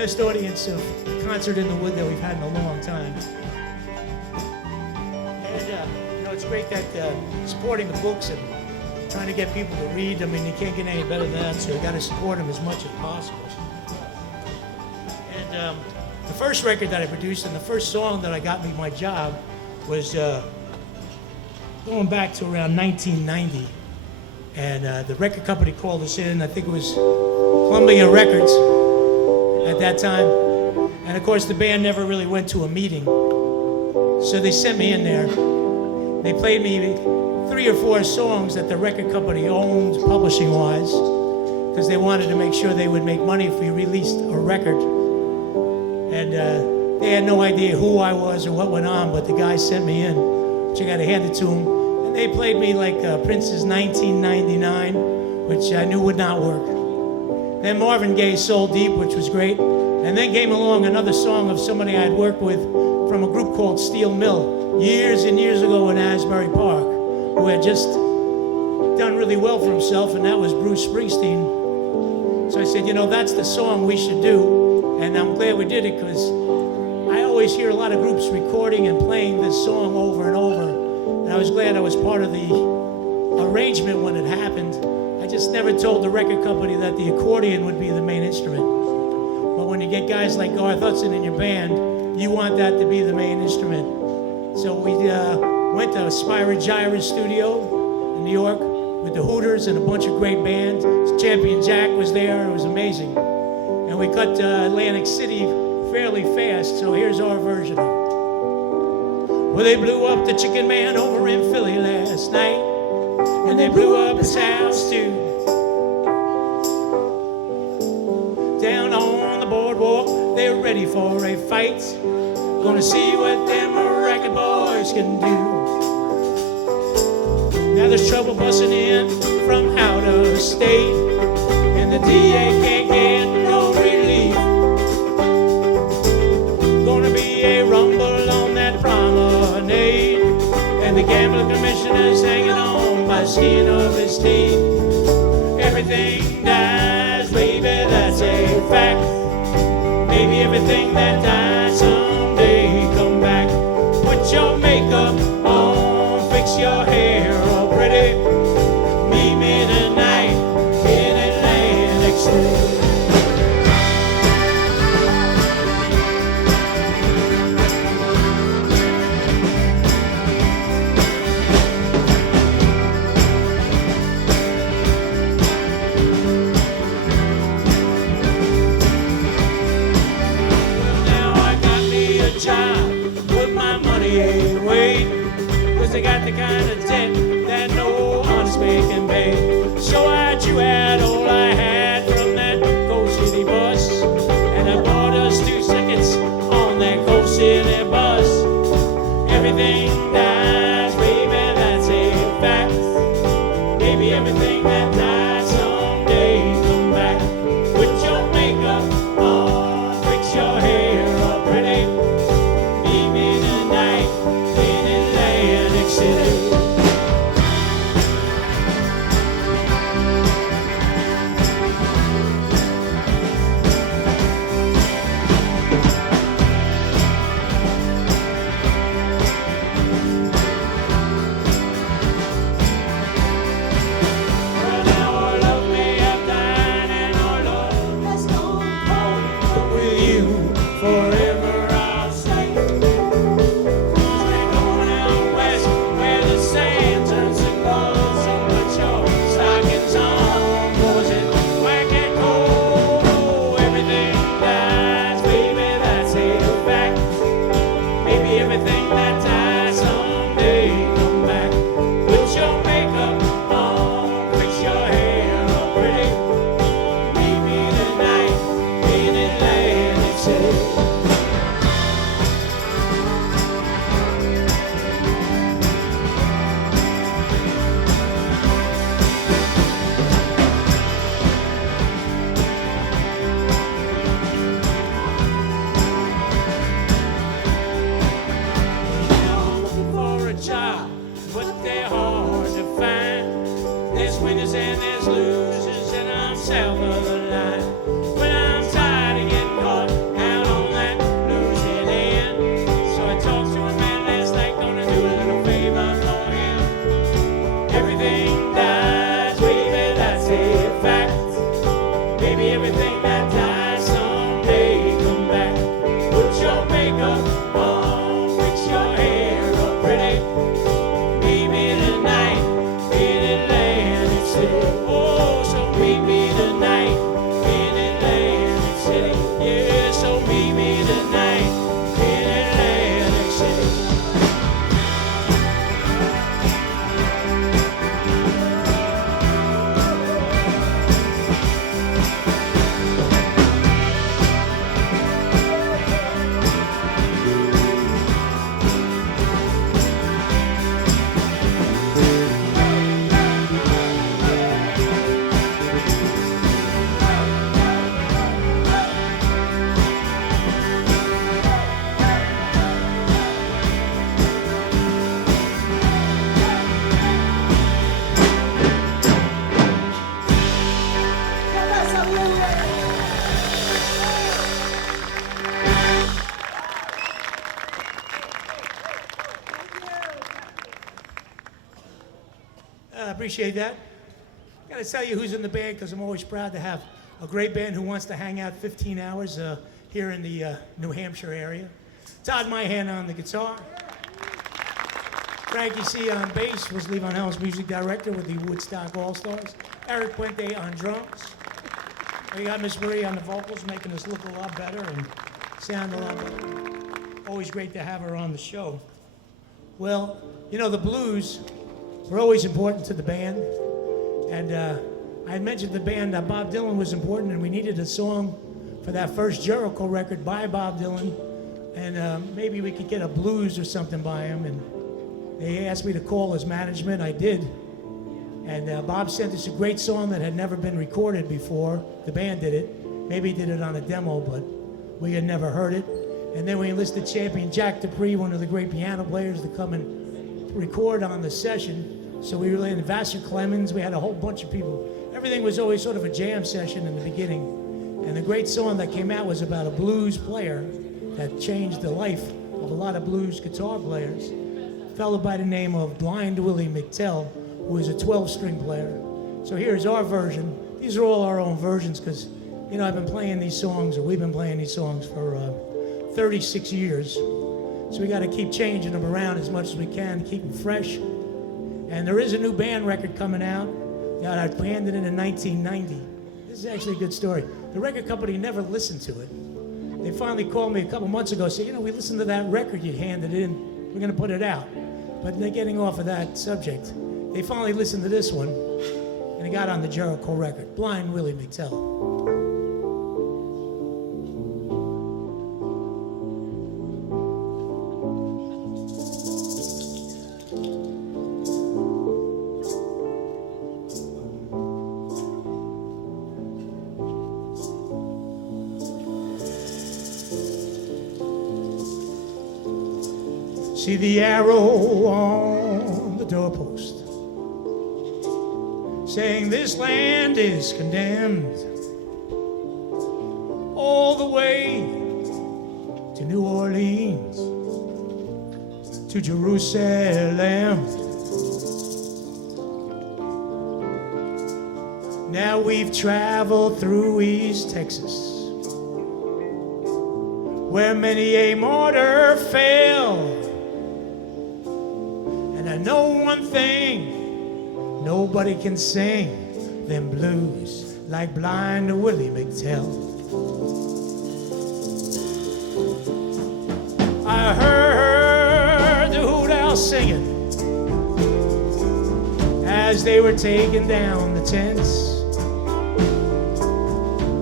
best audience of concert in the wood that we've had in a long time. And it's great that supporting the books and trying to get people to read. I mean, you can't get any better than that, so you got to support them as much as possible. And the first record that I produced and the first song that I got me my job was going back to around 1990. And the record company called us in. I think it was Columbia Records at that time. And of course, the band never really went to a meeting. So they sent me in there. They played me 3 or 4 songs that the record company owned, publishing-wise, because they wanted to make sure they would make money if we released a record. And they had no idea who I was or what went on, but the guys sent me in, which I got to hand it to them. And they played me like Prince's 1999, which I knew would not work. Then Marvin Gaye's Soul Deep, which was great. And then came along another song of somebody I'd worked with from a group called Steel Mill years and years ago in Asbury Park, who had just done really well for himself, and that was Bruce Springsteen. So I said, that's the song we should do. And I'm glad we did it, because I always hear a lot of groups recording and playing this song over and over. And I was glad I was part of the arrangement when it happened. I just never told the record company that the accordion would be the main instrument. But when you get guys like Garth Hudson in your band, you want that to be the main instrument. So we went to Spyra Gyra's studio in New York with the Hooters and a bunch of great bands. Champion Jack was there. It was amazing. And we cut to Atlantic City fairly fast, so here's our version of it. Well, they blew up the Chicken Man over in Philly last night, and they blew up his house too. Down on the boardwalk, they're ready for a fight. Gonna see what them racket boys can do. Now there's trouble busting in from out of state, and the DA can't get no relief. Gonna be a rumble on that promenade, and the gambling commissioner's hanging on by the skin of his teeth. Everything dies, baby, that's a fact. Maybe everything that dies someday come back. Put your makeup on, fix your hair all pretty. Meet me tonight in Atlantic City. They got the kind of debt that no honest man can pay. So I drew out all I had from that Coast City bus, and I bought us 2 tickets on that Coast City bus. Everything dies, baby, that's a fact. Maybe everything that dies someday come back. Put your makeup on, fix your hair all pretty. Meet me tonight in Atlantic City. Well, now our love may have died, and our love has gone home. With you forever, I'll stay. We're going out west where the sand turns to gold. So put your stockings on, boys, and whack it cold. Oh, everything dies, baby, that's a fact. Maybe everything that dies someday come back. Put your makeup on, fix your hair all pretty. Meet me tonight in Atlantic City. Looking for a job, but they're hard to find. There's winners and there's losers, and I'm south of the line. But I'm tired of getting caught Everything dies, baby, that's a fact. Baby, everything that dies someday come back. Put your makeup on, fix your hair up pretty. Meet me tonight in Atlantic City. Oh, so meet me tonight in Atlantic City. Yeah, so meet me tonight in Atlantic City. I appreciate that. I gotta tell you who's in the band because I'm always proud to have a great band who wants to hang out 15 hours here in the New Hampshire area. Todd Myhan on the guitar. Frankie C. on bass was Lee Von Helm's music director with the Woodstock All-Stars. Eric Puente on drums. We got Miss Marie on the vocals, making us look a lot better and sound a lot better. Always great to have her on the show. Well, you know, the blues were always important to the band. And I had mentioned the band, Bob Dylan was important, and we needed a song for that first Jericho record by Bob Dylan. And maybe we could get a blues or something by him. And they asked me to call his management. I did. And Bob sent us a great song that had never been recorded before. The band did it. Maybe he did it on a demo, but we had never heard it. And then we enlisted champion Jack Dupree, one of the great piano players, to come and record on the session. So we were in Vassar Clemens. We had a whole bunch of people. Everything was always sort of a jam session in the beginning. And the great song that came out was about a blues player that changed the life of a lot of blues guitar players. A fellow by the name of Blind Willie McTell, who was a 12-string player. So here's our version. These are all our own versions because, you know, I've been playing these songs, or we've been playing these songs for 36 years. So we got to keep changing them around as much as we can, keep them fresh. And there is a new band record coming out that I handed in 1990. This is actually a good story. The record company never listened to it. They finally called me a couple months ago and said, you know, we listened to that record you handed in. We're going to put it out. But they're getting off of that subject. They finally listened to this one, and it got on the Jericho record, Blind Willie McTell. See the arrow on the doorpost saying this land is condemned all the way to New Orleans, to Jerusalem. Now we've traveled through East Texas, where many a martyr fell. And I know one thing, nobody can sing them blues like Blind Willie McTell. I heard the hoot owl singing as they were taking down the tents.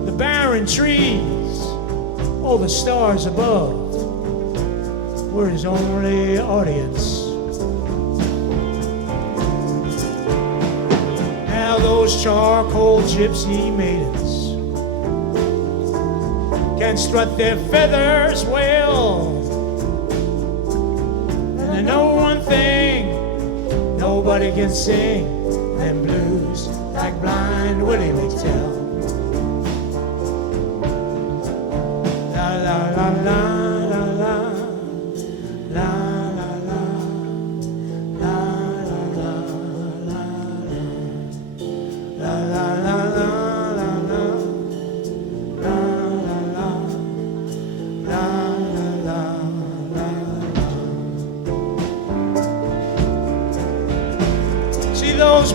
The barren trees, all the stars above were his only audience. Those charcoal gypsy maidens can strut their feathers well. And I know one thing, nobody can sing them blues like Blind Willie McTell. La la la la. La la la, la la la.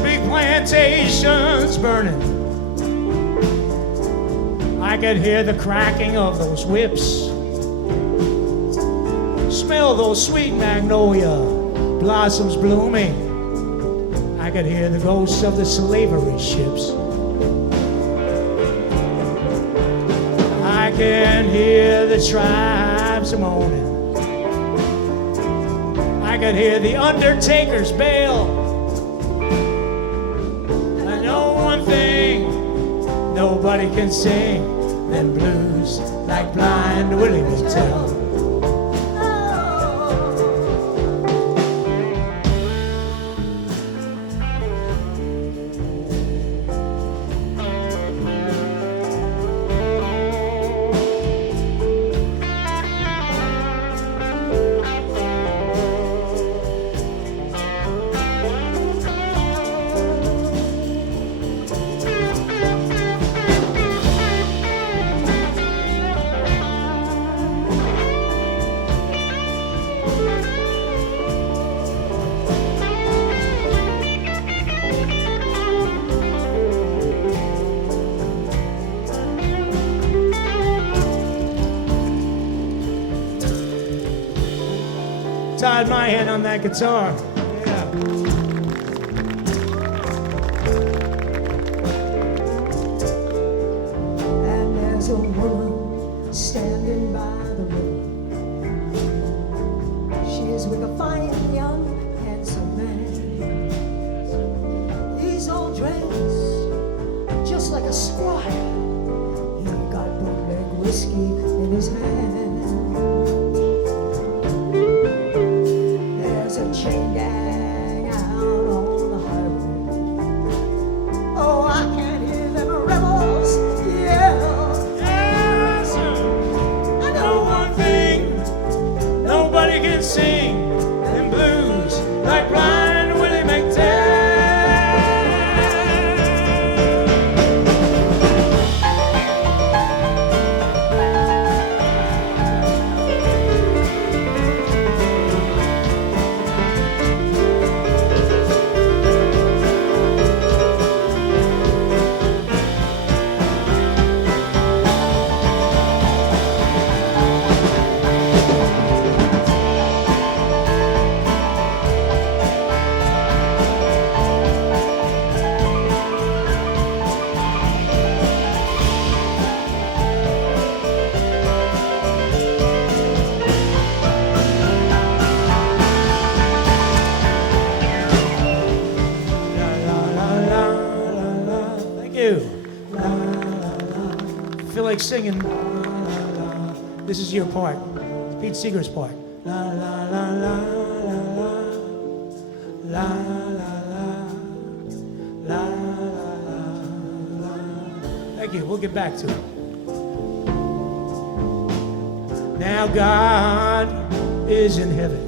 big plantations burning. I could hear the cracking of those whips, smell those sweet magnolia blossoms blooming. I could hear the ghosts of the slavery ships. I can hear the tribes moaning. I could hear the undertaker's bell. I know one thing, nobody can sing them blues like Blind Willie McTell. Tied my hand on that guitar. Yeah. And there's a woman standing by the road. She's with a fine young handsome man. He's all dressed just like a squire. He got bootleg whiskey in his hand. Chain gang out on the highway. Oh, I can hear them rebels yell. Yes, I know one thing, nobody can sing them blues like Blind Willie McTell. Feel like singing. La, la, la. This is your part. It's Pete Seeger's part. La la la la la la la la la la la. Thank you. We'll get back to it. Now God is in heaven,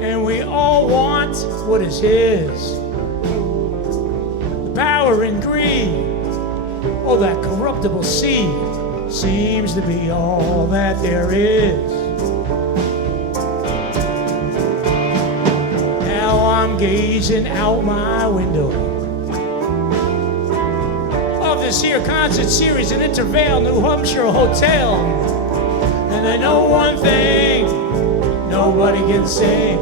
and we all want what is His. The power and greed. Oh, that corruptible seed seems to be all that there is. Now I'm gazing out my window of this here concert series in Intervale, New Hampshire Hotel. And I know one thing, nobody can sing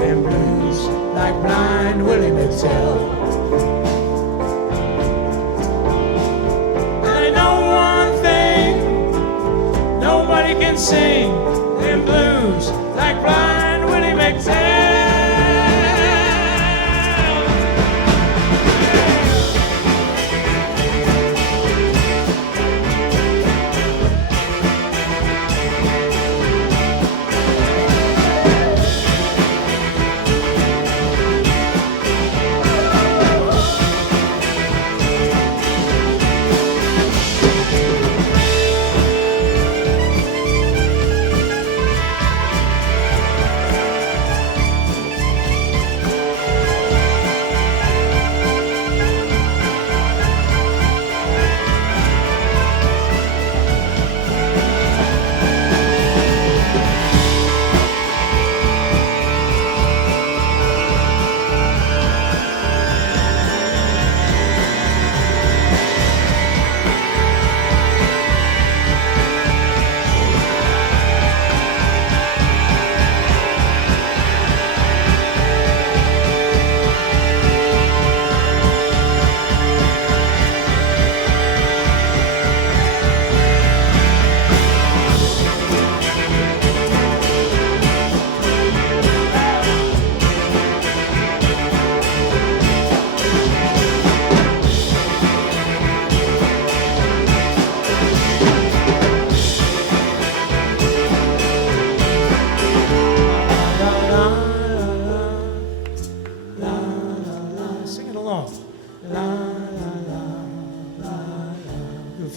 them blues like Blind Willie McTell. Nobody can sing them blues like Blind Willie McTell.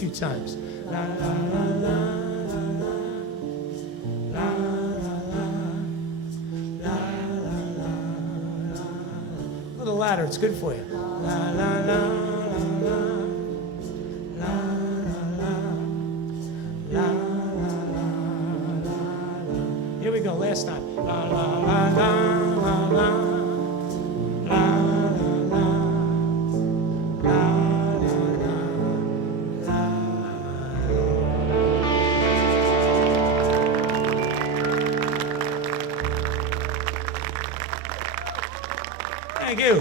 few times. La la la la la la la la la. A little louder, it's good for you. La la la la la la la. Here we go, last time. La la la la la la. Thank you.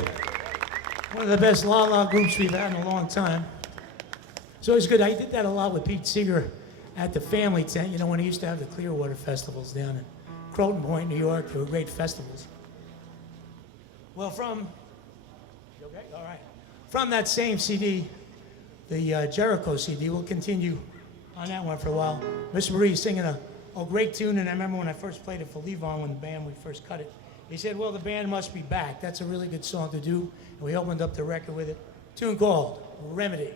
One of the best la-la groups we've had in a long time. It's always good. I did that a lot with Pete Seeger at the Family Tent, you know, when he used to have the Clearwater festivals down in Croton Point, New York. They were great festivals. Well, from that same CD, the Jericho CD, we'll continue on that one for a while. Miss Marie singing a great tune, and I remember when I first played it for Levon, when the band, we first cut it, he said, well, the band must be back. That's a really good song to do, and we opened up the record with it. A tune called Remedy.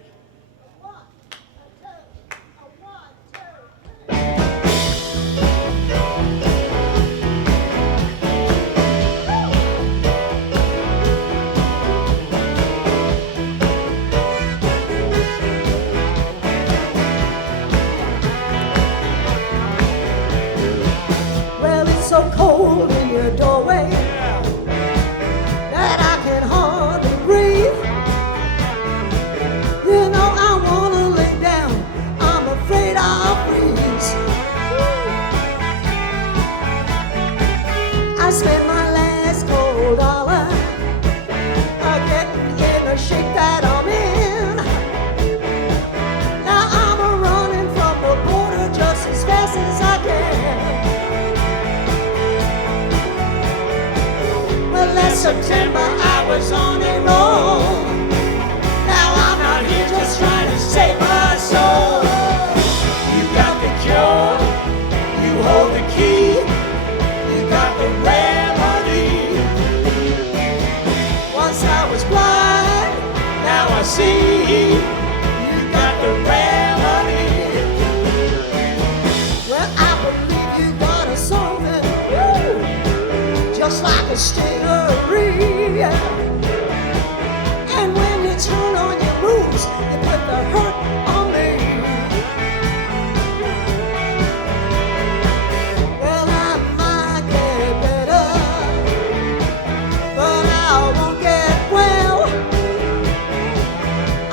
So cold in your doorway that I can hardly breathe. You know I wanna lay down, I'm afraid I'll freeze. I spent my last cold dollar getting in the shape that I'm in. Now I'm running from the border just as fast as I can. Last September I was on a roll. Now I'm out here just trying to save my soul. You got the cure, you hold the key, you got the remedy. Once I was blind, now I see. You got the remedy. Well, I believe you got a something, just like a stingery. And when you turn on your moves, you put the hurt on me. Well, I might get better, but I won't get well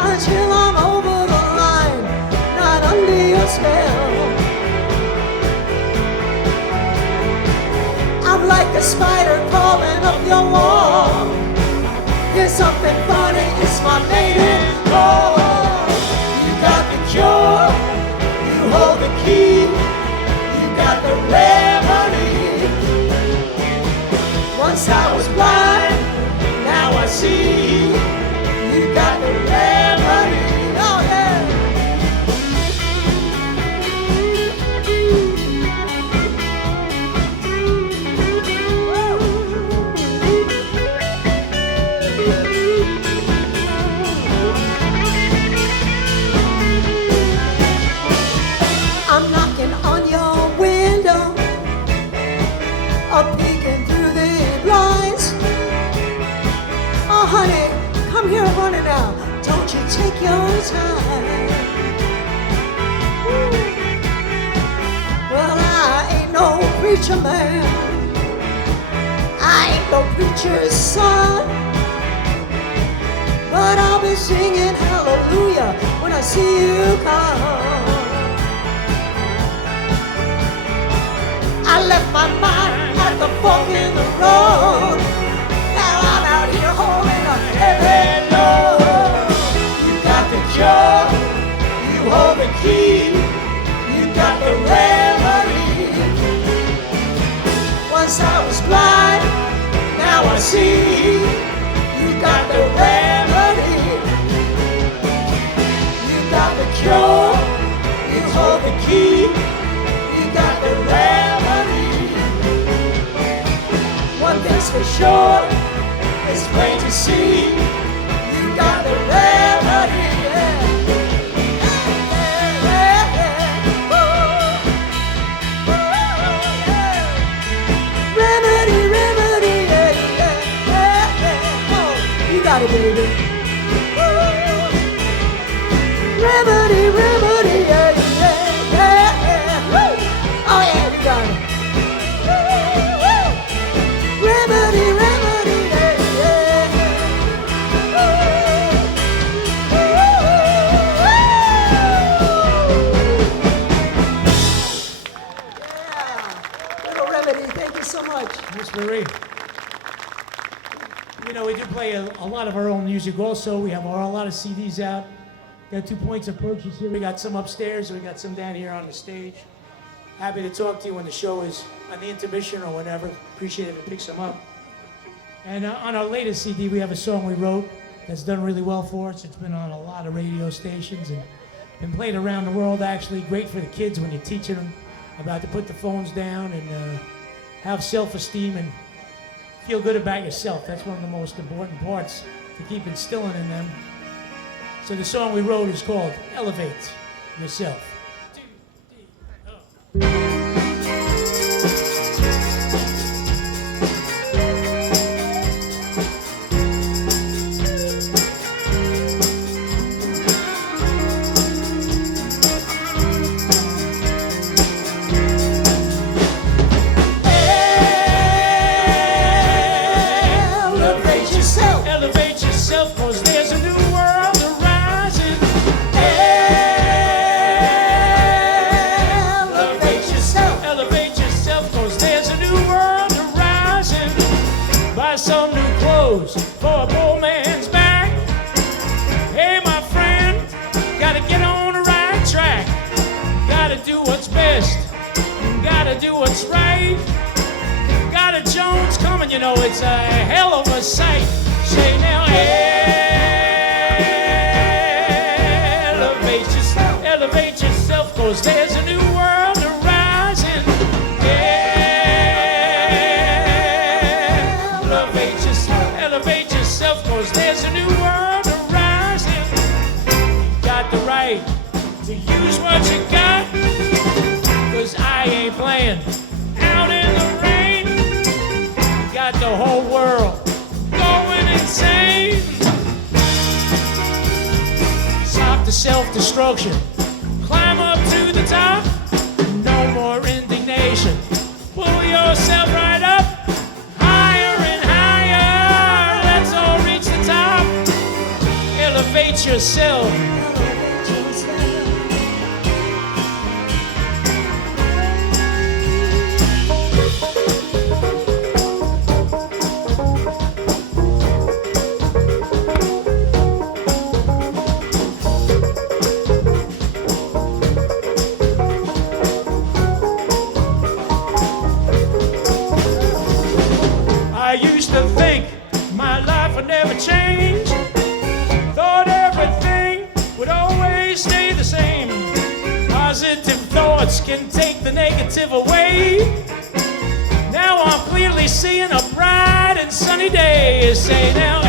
until I'm over the line, not under your spell. I'm like a spider crawling up your wall. Here's something funny, it's my maiden call. You got the cure, you hold the key, you got the remedy. Once I was blind, now I see. You got the remedy. Oh yeah. I'm knocking on your window, peeking through the blinds. Oh honey, come here running now, don't you take your time. Well, I ain't no preacher man, I ain't no preacher's son, but I'll be singing hallelujah when I see you come. I left my mind at the fork in the road. Now I'm out here holding a heavy load. You got the cure, you hold the key, you got the remedy. Once I was blind, now I see. You got the remedy. You got the cure, you hold the key, you got the remedy. One thing's for sure, it's plain to see. You got the remedy. Yeah. got it, baby. Remedy, remedy, yeah, yeah, yeah, yeah. Woo! Oh yeah, you got it. Remedy, remedy, yeah, yeah. Yeah, little remedy. Thank you so much. Miss Marie. You know, we do play a lot of our own music also. We have a lot of CDs out. Got 2 points of purchase here. We got some upstairs, we got some down here on the stage. Happy to talk to you when the show is on the intermission or whatever. Appreciate it if you pick some up. And on our latest CD, we have a song we wrote that's done really well for us. It's been on a lot of radio stations and been played around the world, actually. Great for the kids when you're teaching them about to put the phones down and have self-esteem and feel good about yourself. That's one of the most important parts to keep instilling in them. So the song we wrote is called Elevate Yourself. Elevate yourself, cause there's a new world arising. Elevate yourself, cause there's a new world arising. Buy some new clothes for a poor man's back. Hey, my friend, gotta get on the right track. Gotta do what's best, gotta do what's right. Got a Jones coming, you know, it's a hell of a sight. Say now, elevate yourself, cause there's a new world arising. Elevate yourself, cause there's a new world arising. Got the right to use what you got, cause I ain't playing out in the rain. Got the whole world going insane. Stop the self-destruction. Climb up to the top. No more indignation. Pull yourself right up. Higher and higher. Let's all reach the top. Elevate yourself. I used to think my life would never change. Thought everything would always stay the same. Positive thoughts can take the negative away. Now I'm clearly seeing a bright and sunny day. Say now,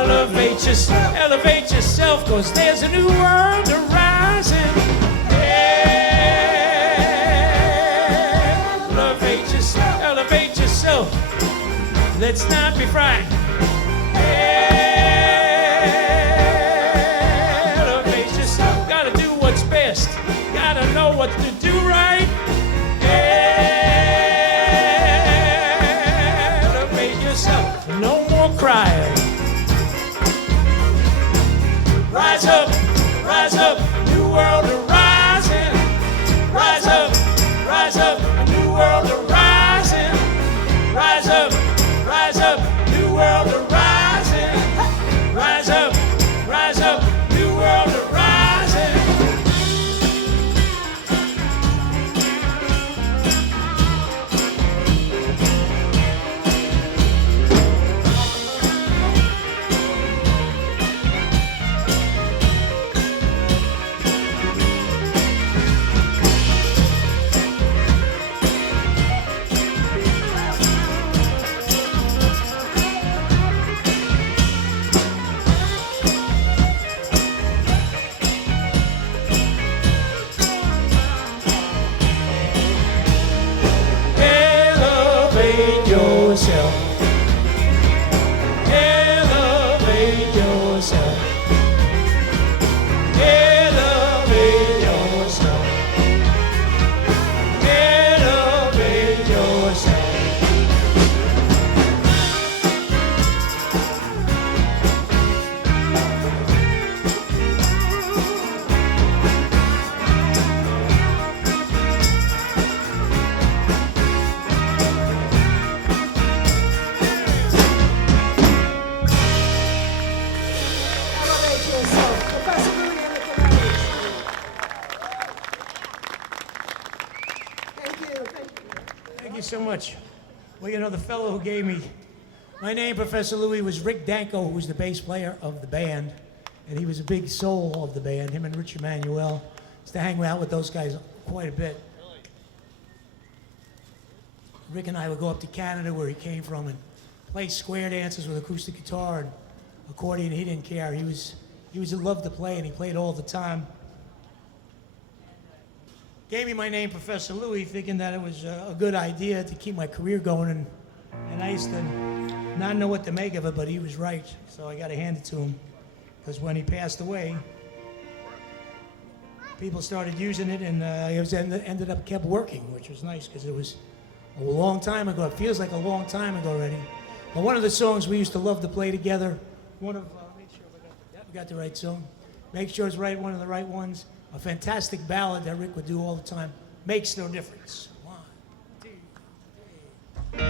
elevate yourself, cause there's a new world arising. Elevate yourself. Let's not be frightened. Elevate yourself. Gotta do what's best. Gotta know what to do right. Elevate yourself. No more crying. Rise up, new world arising. Rise up, a new world arising. Rise up, new world arising. Rise up, new world arising. Elevate yourself. much. Well, you know, the fellow who gave me my name, Professor Louie, was Rick Danko, who was the bass player of the band. And he was a big soul of the band, him and Rich Emanuel. Used to hang out with those guys quite a bit. Rick and I would go up to Canada, where he came from, and play square dances with acoustic guitar and accordion. He didn't care. He loved to play, and he played all the time. Gave me my name, Professor Louie, thinking that it was a good idea to keep my career going, and I used to not know what to make of it, but he was right, so I got to hand it to him. Because when he passed away, people started using it, and it ended up kept working, which was nice, because it was a long time ago. It feels like a long time ago already. But one of the songs we used to love to play together, make sure we got the right song. Make sure it's right, one of the right ones. A fantastic ballad that Rick would do all the time. Makes no difference. 1, 2, 3.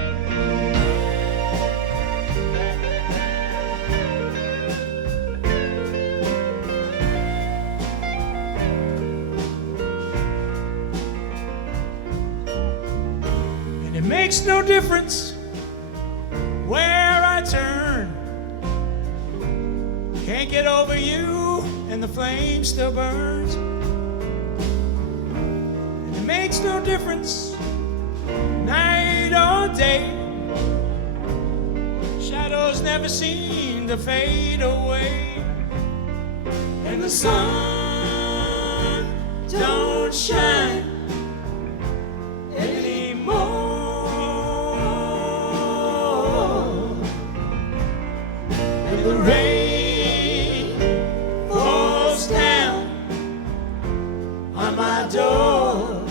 And it makes no difference where I turn. Can't get over you, and the flame still burns. And it makes no difference, night or day. Shadows never seem to fade away. And the sun don't shine anymore. And the rain door.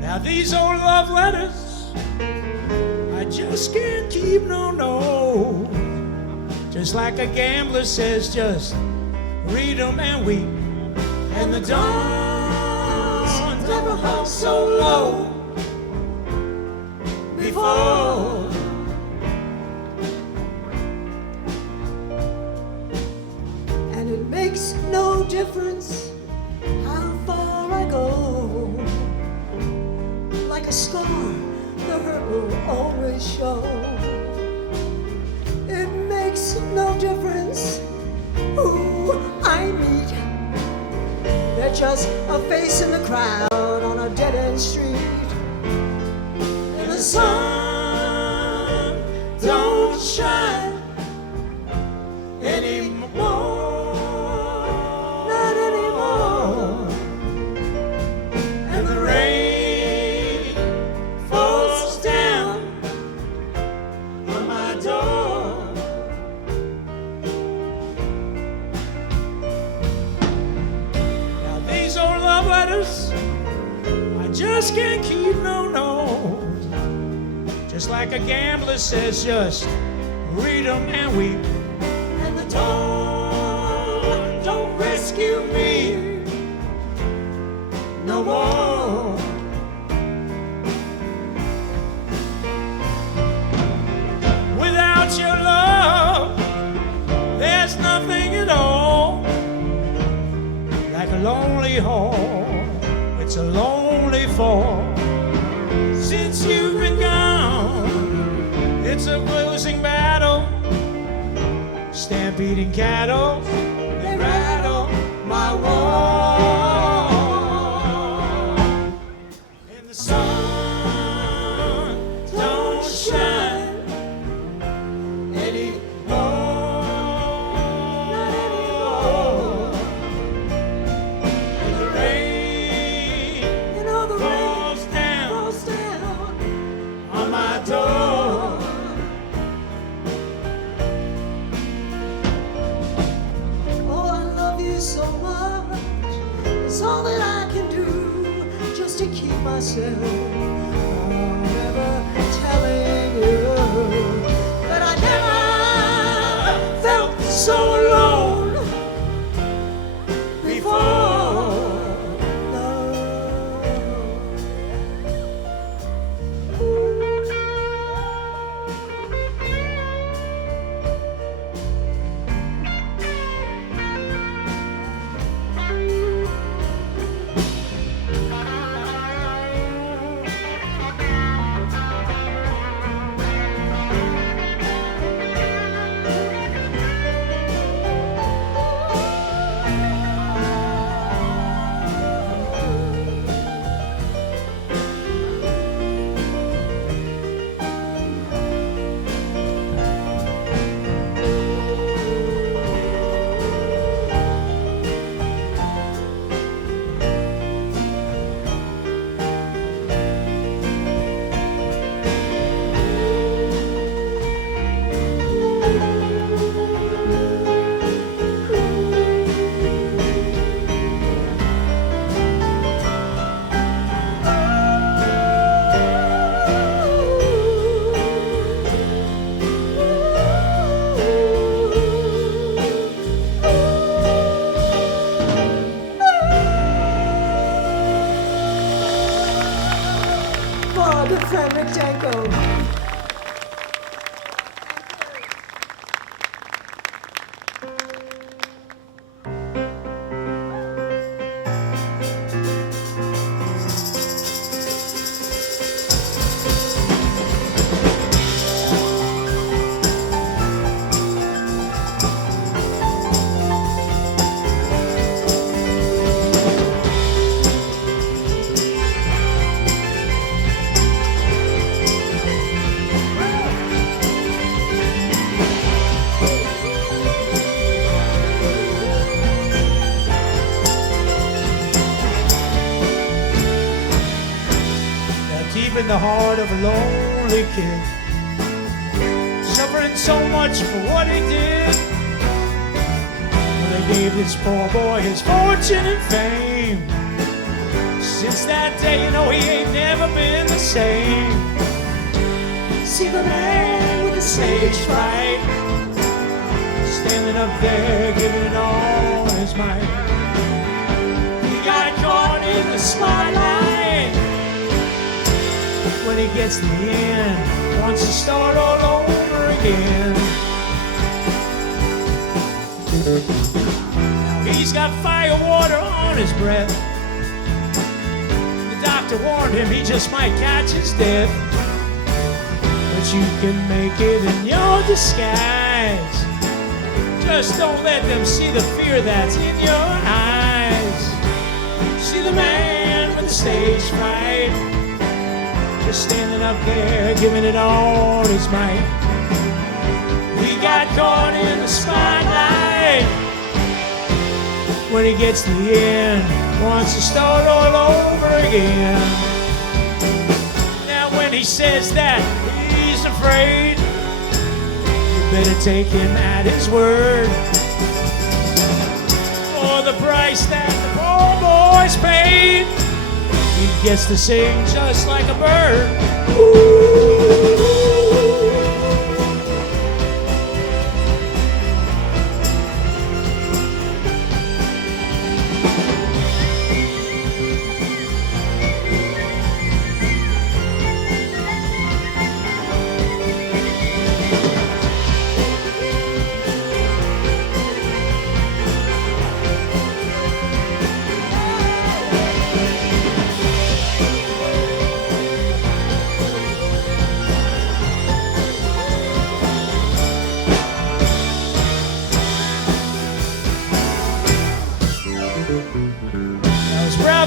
Now these old love letters, I just can't keep, no. Just like a gambler says, just read them and weep. And the dawn's never hung so low before. Makes no difference how far I go. Like a scar, the hurt will always show. It makes no difference who I meet. They're just a face in the crowd on a dead-end street. And the sun don't shine anymore. Just can't keep, no. Just like a gambler says, just read them and weep. And the dawn don't rescue me no more. Without your love, there's nothing at all. Like a lonely hall, it's a lonely fall. Since you've been gone, it's a losing battle. Stampeding cattle, they rattle my wall. And the sun don't shine anymore. Not anymore. And the rain, falls down on my door. Oh, I love you so much. It's all that I can do just to keep myself from ever telling you that I never felt so alone before. called the Flamenco. Deep in the heart of a lonely kid, suffering so much for what he did. Well, they gave this poor boy his fortune and fame. Since that day, you know, he ain't never been the same. See the man with the stage fright, standing up there, giving it all his might. He got caught in the spotlight. When he gets to the end, wants to start all over again. Now he's got fire water on his breath. The doctor warned him he just might catch his death. But you can make it in your disguise. Just don't let them see the fear that's in your eyes. See the man with the stage fright, just standing up there, giving it all his might. He got caught in the spotlight. When he gets to the end, wants to start all over again. Now when he says that he's afraid, you better take him at his word. For the price that the poor boy's paid, he gets to sing just like a bird. Ooh.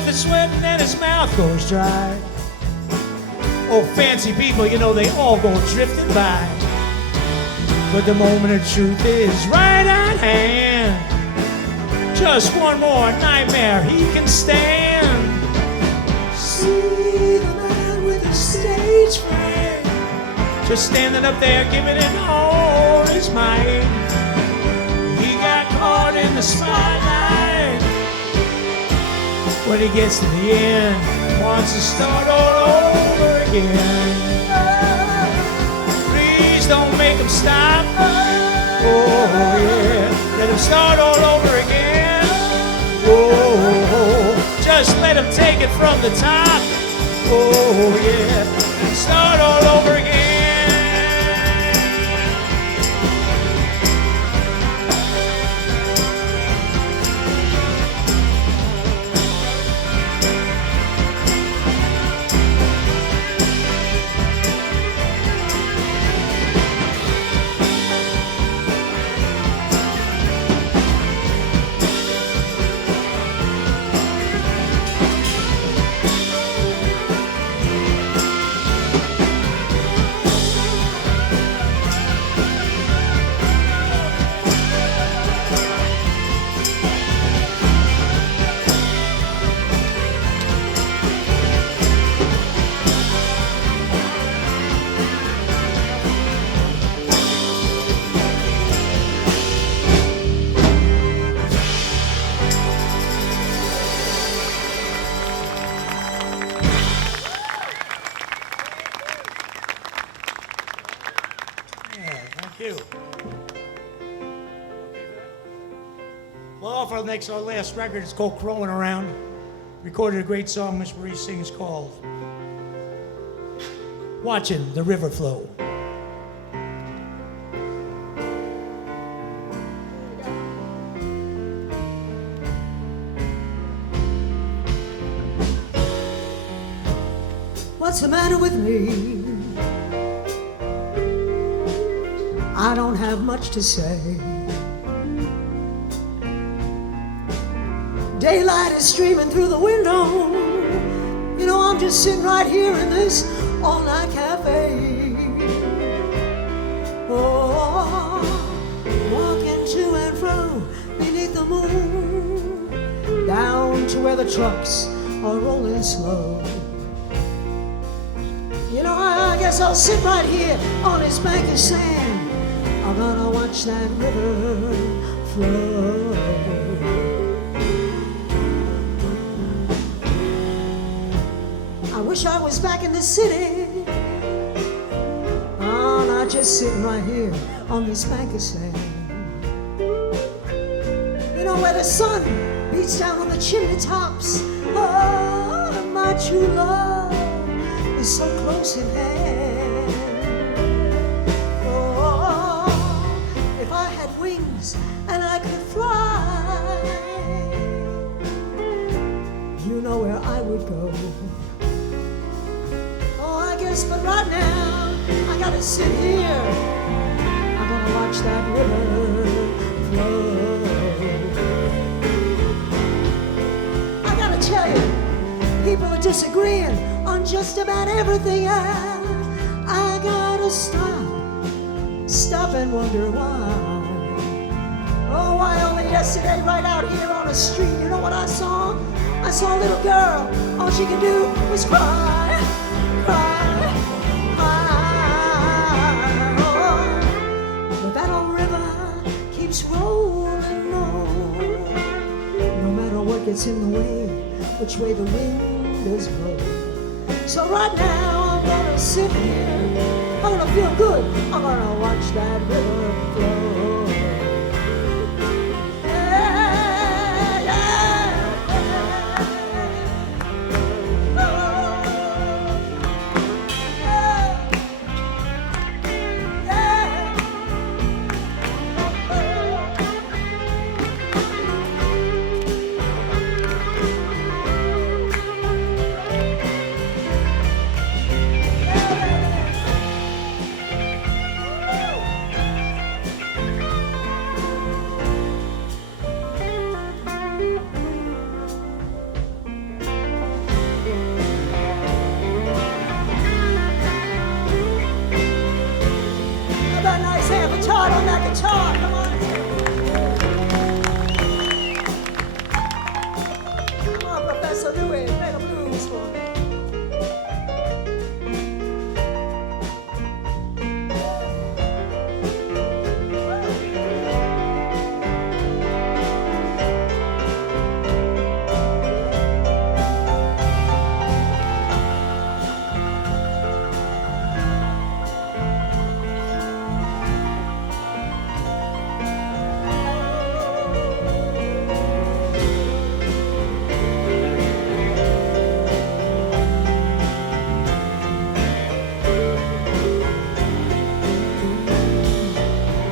Is sweating and his mouth goes dry. Oh, fancy people, you know, they all go drifting by. But the moment of truth is right at hand. Just one more nightmare he can stand. See the man with the stage fright, just standing up there giving it all his might. He got caught in the spotlight. When he gets to the end, wants to start all over again. Please don't make him stop. Oh yeah, let him start all over again. Oh, just let him take it from the top. Oh yeah, start all over again. Well, for our last record, it's called Crowing Around. Recorded a great song Miss Marie sings called watching the river flow. What's the matter with me? I don't have much to say. Daylight is streaming through the window. You know, I'm just sitting right here in this all-night cafe. Oh, walking to and fro beneath the moon, down to where the trucks are rolling slow. You know, I guess I'll sit right here on this bank of sand. I'm gonna watch that river flow. I wish I was back in the city. Oh, not just sitting right here on this bank of sand. You know, where the sun beats down on the chimney tops. Oh, my true love is so close in hand. Oh, if I had wings and I could fly, you know where I would go. Oh, I guess, but right now I gotta sit here. I'm gonna watch that river flow. I gotta tell you, people are disagreeing on just about everything. I gotta stop and wonder why. Oh, why only yesterday right out here on the street, you know what I saw? I saw a little girl, all she could do was cry, cry, cry. Oh, but that old river keeps rolling on, no matter what gets in the way, which way the wind is blowing. So right now I'm gonna sit here, I'm gonna feel good, I'm gonna watch that river flow. Yeah, yeah, yeah. Oh, yeah, yeah. How about a nice hand for Todd on that guitar? Come on. Come on, Professor Louie, play the blues for me.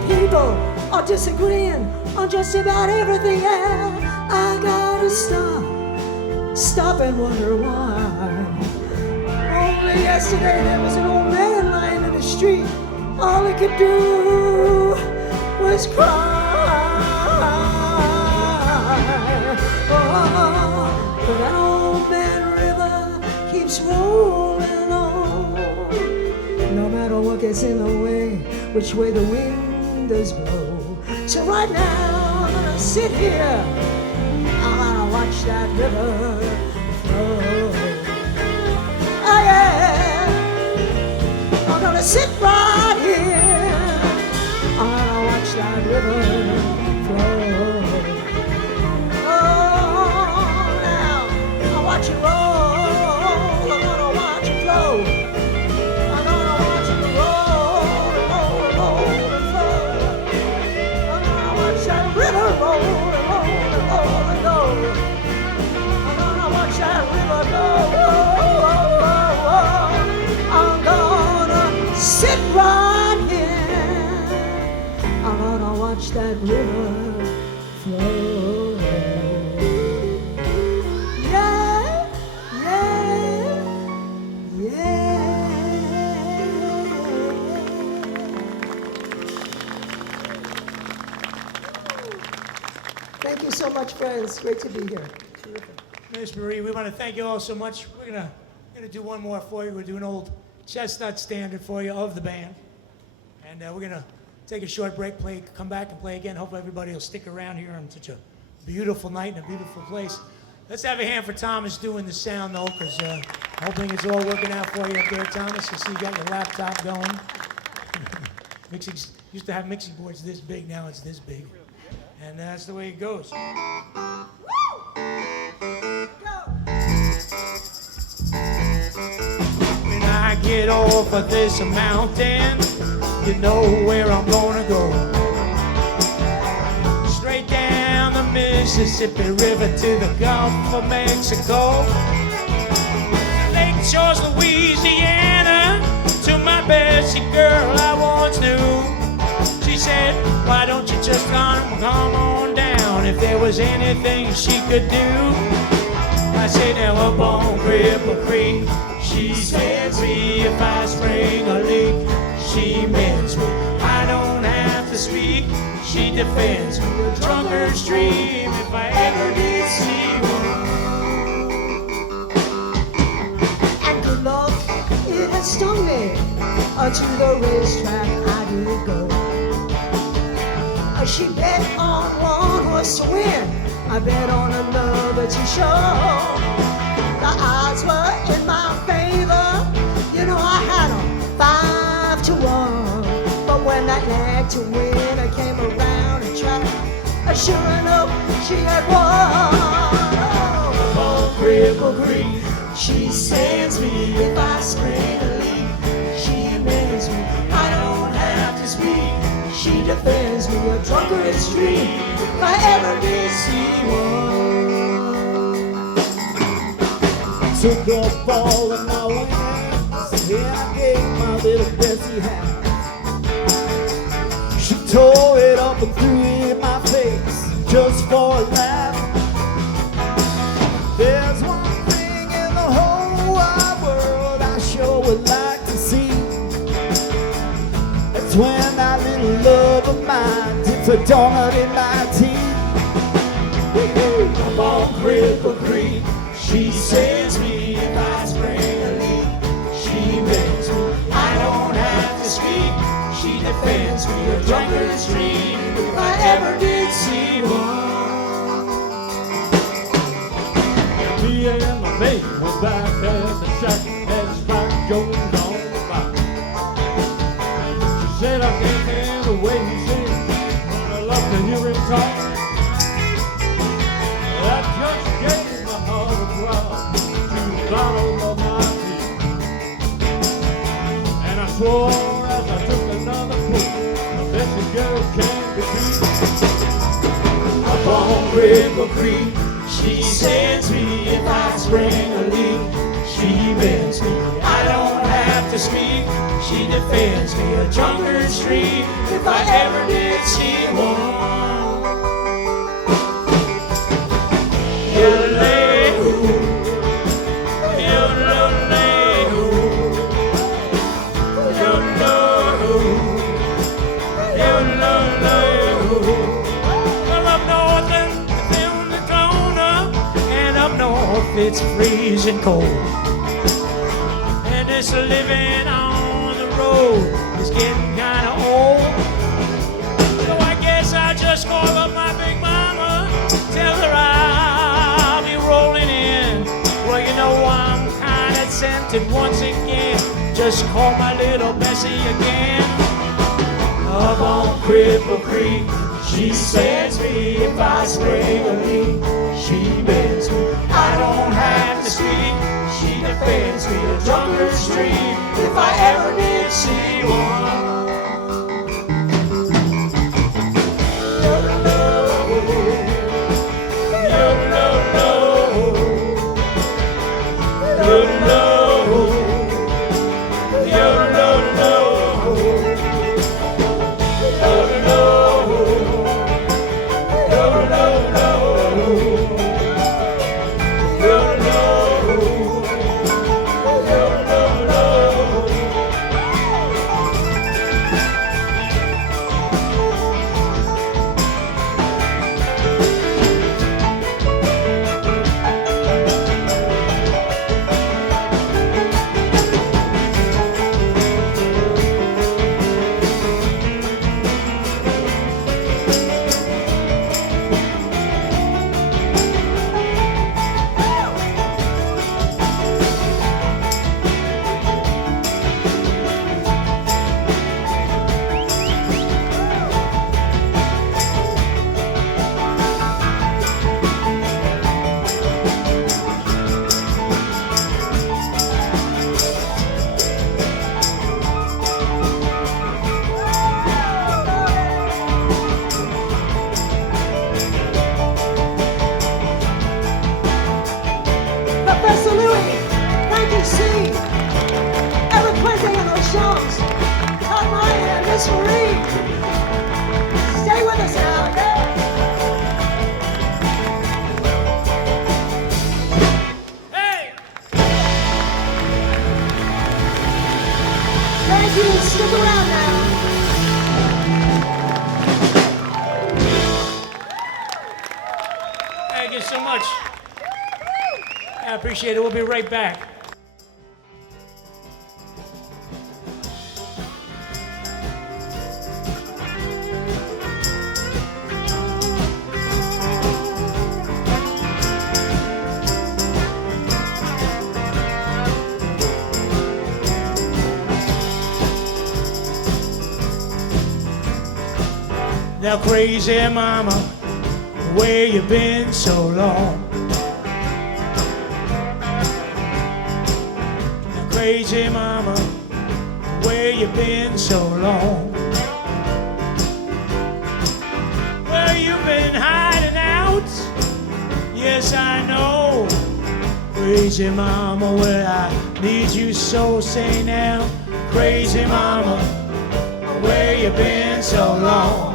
People are disagreeing on just about everything. Yeah, I gotta stop and wonder why. Only yesterday there was an old man lying in the street. All he could do was cry. Oh, but that old man river keeps rolling on, no matter what gets in the way, which way the wind does blow. So right now I'm gonna sit here, I'm gonna watch that river flow. Oh yeah, I'm gonna sit right here, I'm gonna watch that river flow. Oh, now I watch it roll, I'm gonna watch it flow. I'm gonna watch it roll, roll, roll, and flow. I'm gonna watch that river roll, roll, roll, and go. I'm gonna watch that river go. I'm gonna river flows. Yeah, yeah, yeah. Thank you so much, friends. Great to be here. Terrific. Miss Marie, we want to thank you all so much. We're gonna do one more for you. We're doing an old chestnut standard for you of the band. And we're going to take a short break, come back and play again. Hopefully everybody will stick around here on such a beautiful night and a beautiful place. Let's have a hand for Thomas doing the sound, though, because hoping it's all working out for you up there, Thomas. I see you got your laptop going. Used to have mixing boards this big, now it's this big. And that's the way it goes. When I get off of this mountain, you know where I'm gonna go. Straight down the Mississippi River to the Gulf of Mexico. Lake Shores, Louisiana, to my Bessie girl I once knew. She said, why don't you just come on down if there was anything she could do. I said, now up on Cripple Creek, she sends me if I spring a leak. She mends me, I don't have to speak. She defends me, a drunkar's stream if I ever did see one. And good luck, it had stung me. To the racetrack I did go. She bet on one horse to win. I bet on another to show. The odds were in my favor. You know I had them 5 to 1. But when that nag to win I came around the track, sure enough she had won. Up on Cripple Creek, she sends me if I spring a leak. She mends me, I don't have to speak. She defends me, a drunkard's dream, if I ever did see one. Took up all of my wings, and I gave my little Bessie hat. She tore it up and threw it in my face, just for a laugh. There's one thing in the whole wide world I sure would like to see. It's when that little love of mine dips a donut in my teeth. up on Cripple Creek, she sends me if I spring a leak. She mends me, I don't have to speak. She defends me, a drunkard's dream, if I ever did see one. Me and my mate were back at the shack and Spike Jones on the box. She said I can't stand the way he sings, but I love to hear him talk. That just gave my heart a throb to the bottom of my feet. And I swore as I took another pull, I bet the girl can't be beat. Up on Cripple Creek, she sends me if I spring a leak. She bends me, I don't have to speak. She defends me, a drunkard's dream, if I ever did see one. It's freezing cold, and this living on the road is getting kind of old. So I guess I just call up my big mama, tell her I'll be rolling in. Well, you know I'm kind of tempted once again, just call my little Bessie again. Up on Cripple Creek, she sends me if I spring a leak. She bends me, I don't have to speak. She defends me, a drunkard's dream, if I ever did see one. Thank you. Stick around now. Thank you so much. I appreciate it. We'll be right back. Now, crazy mama, where you been so long? Now, crazy mama, where you been so long? Well, you've been hiding out. Yes, I know. Crazy mama, well, I need you so. Say now, crazy mama, where you been so long?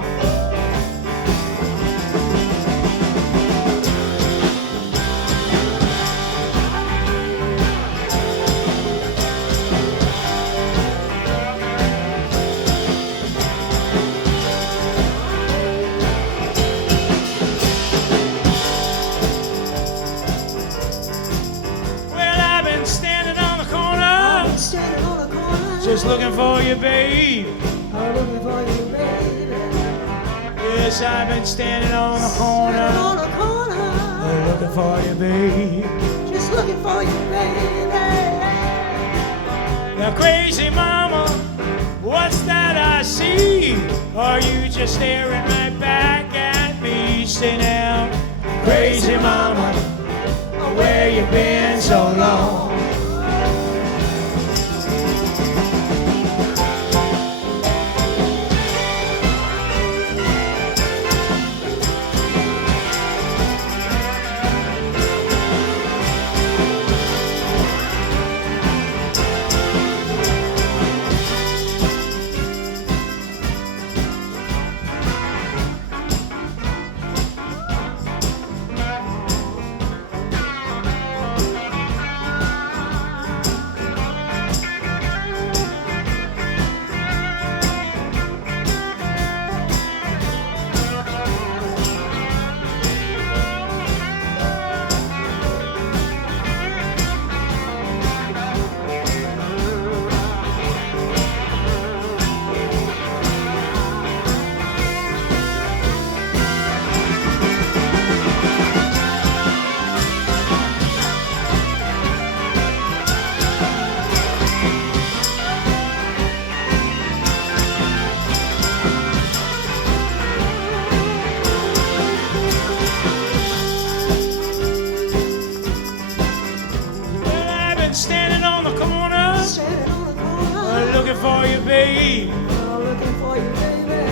Just looking for you, babe. I'm looking for you, baby. Yes, I've been standing on the corner. On the corner. I'm looking for you, babe. Just looking for you, baby. Now, crazy mama, what's that I see? Are you just staring right back at me? Say now, crazy mama, where you been so long? Standing on the corner, looking for you, babe. Looking for you, baby.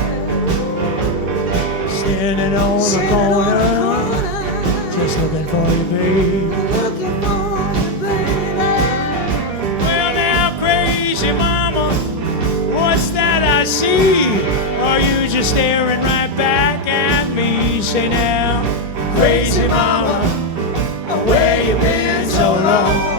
Standing on the corner, just looking for you, babe. Looking for you, baby. Well, now, crazy mama, what's that I see? Are you just staring right back at me? Say now, crazy mama, where you been so long?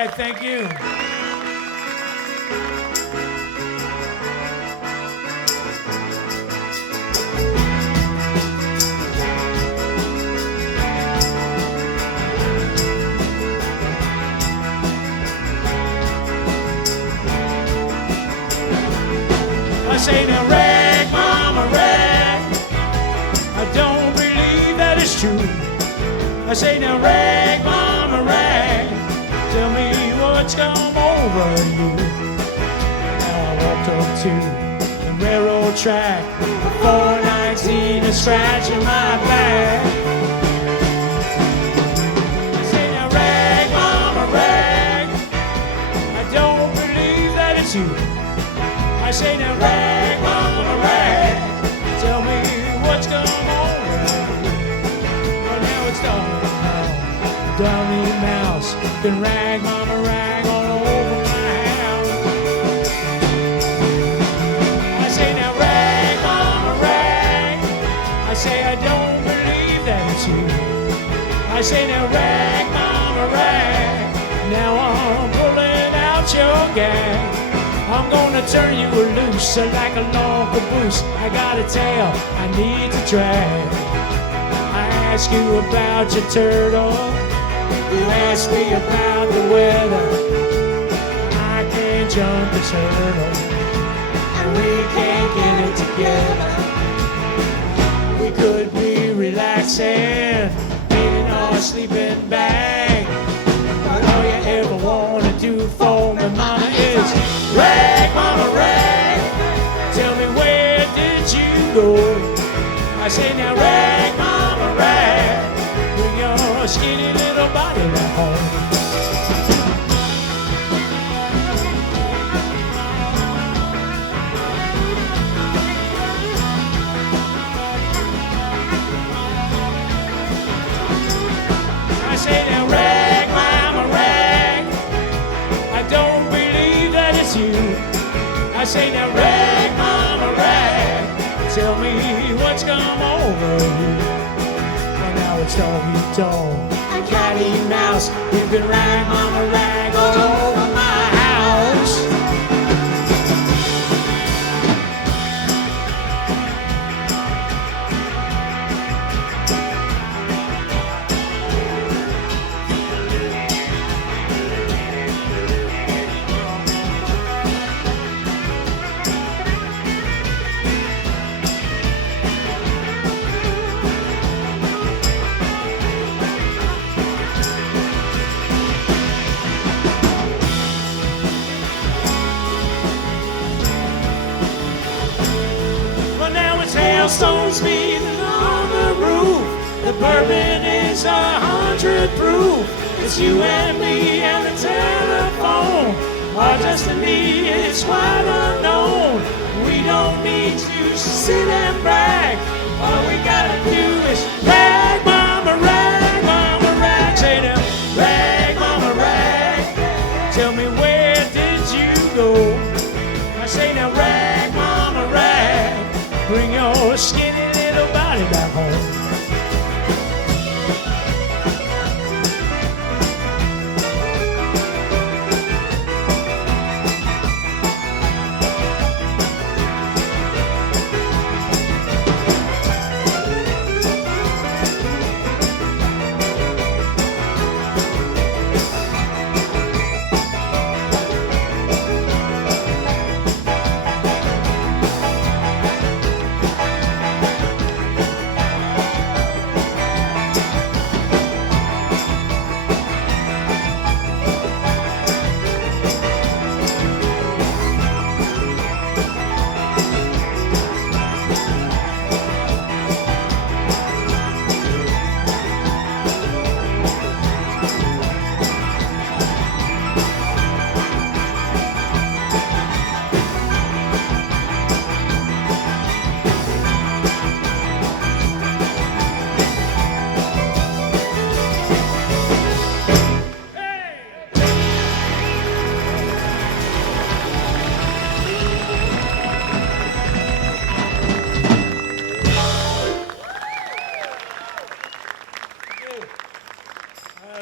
right, thank you. I say now, rag, mama, rag. I don't believe that it's true. I say now, rag, mama, rag. Tell me what's come over you. Now I walked up to the railroad track, 419 is scratching my back. I say now, rag, mama, rag. I don't believe that it's you. I say now, rag, mama, rag. Tell me what's come over you. Well, now it's done. Dummy mouse can rag, mama, rag all over my house. I say now, rag, mama, rag. I say I don't believe that it's you. I say now, rag, mama, rag. Now I'm pulling out your gag. I'm gonna turn you loose like a long caboose. I got a tail I need to drag. I ask you about your turtle. You ask me about the weather. I can't jump this hurdle, and we can't get it together. We could be relaxing in our sleeping bag, but all you ever wanna do for me, mama, is rag, mama, rag. Tell me, where did you go? I say now, rag, mama, rag. Bring your skinny little body back home. I say now, rag, mama, rag. I don't believe that it's you. I say now, rag, mama, rag. Tell me what's come over you. Well, now it's doggy dog and catty mouse. You can rag, mama, rag all over my house. Hailstones beating on the roof. The bourbon is 100 proof. It's you and me and the telephone. Our destiny is quite unknown. We don't need to sit and brag. All we gotta do is rag, mama, rag, mama, rag. Say now, rag, mama, rag. Tell me, where did you go? I say now, rag, mama, rag. Bring your skinny little body back home.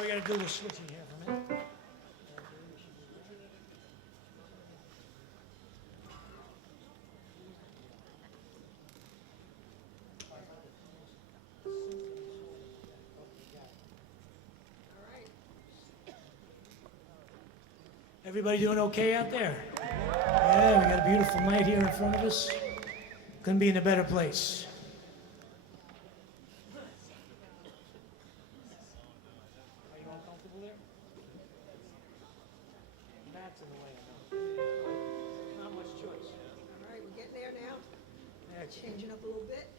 We got to do the switching here for a minute. Everybody doing okay out there? Yeah, we got a beautiful night here in front of us. Couldn't be in a better place. Are you uncomfortable there? That's in the way. Not much choice. All right, we're getting there now. Yeah, Changing up a little bit.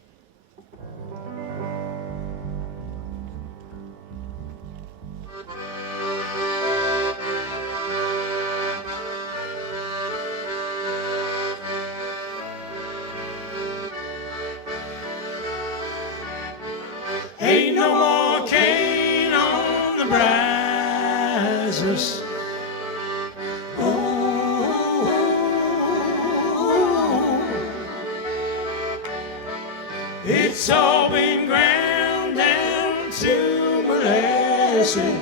Ain't no more cane on the brazos. It's all been ground down to molasses.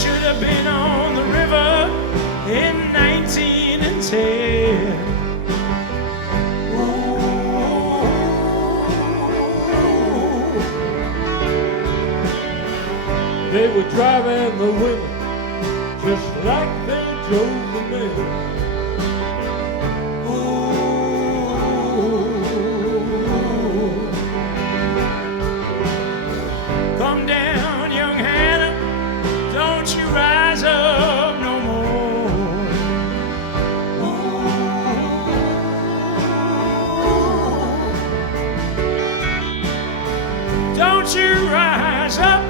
Should have been on the river in 1910. They were driving the women just like they drove the men. Come down, young Hannah, don't you rise up no more. Don't you rise up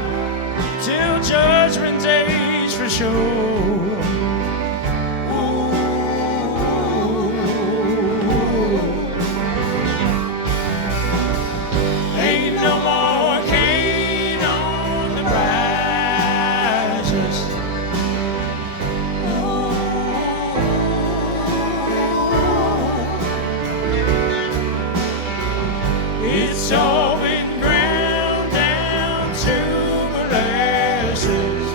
till judgment day's for sure. Ain't no more cane on the rises. It's all been ground down to molasses.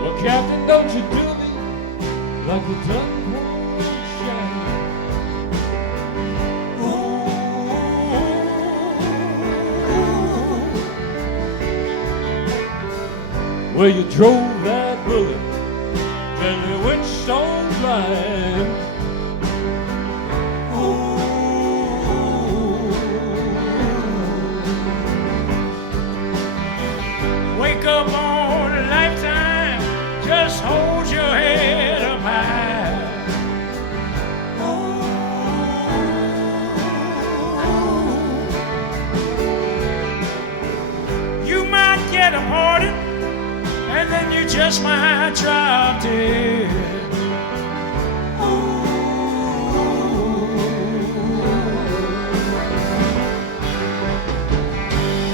Well, Captain, don't you do me like you done Queen Shine. Where you drove that bullet till it went so blind. Wake up on a lifetime, just hold your head up high. You might get a pardon, and then you just might drop dead.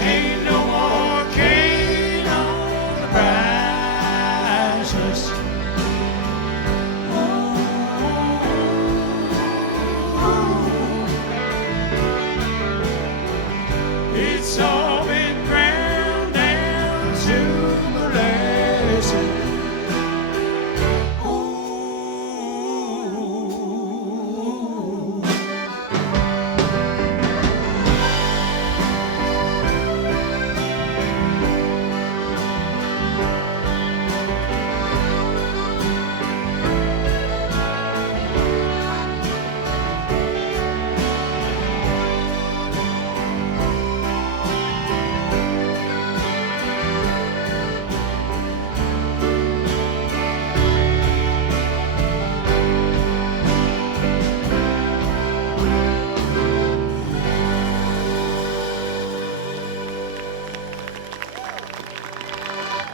Ain't no more cane on the rises. It's all been ground down to molasses.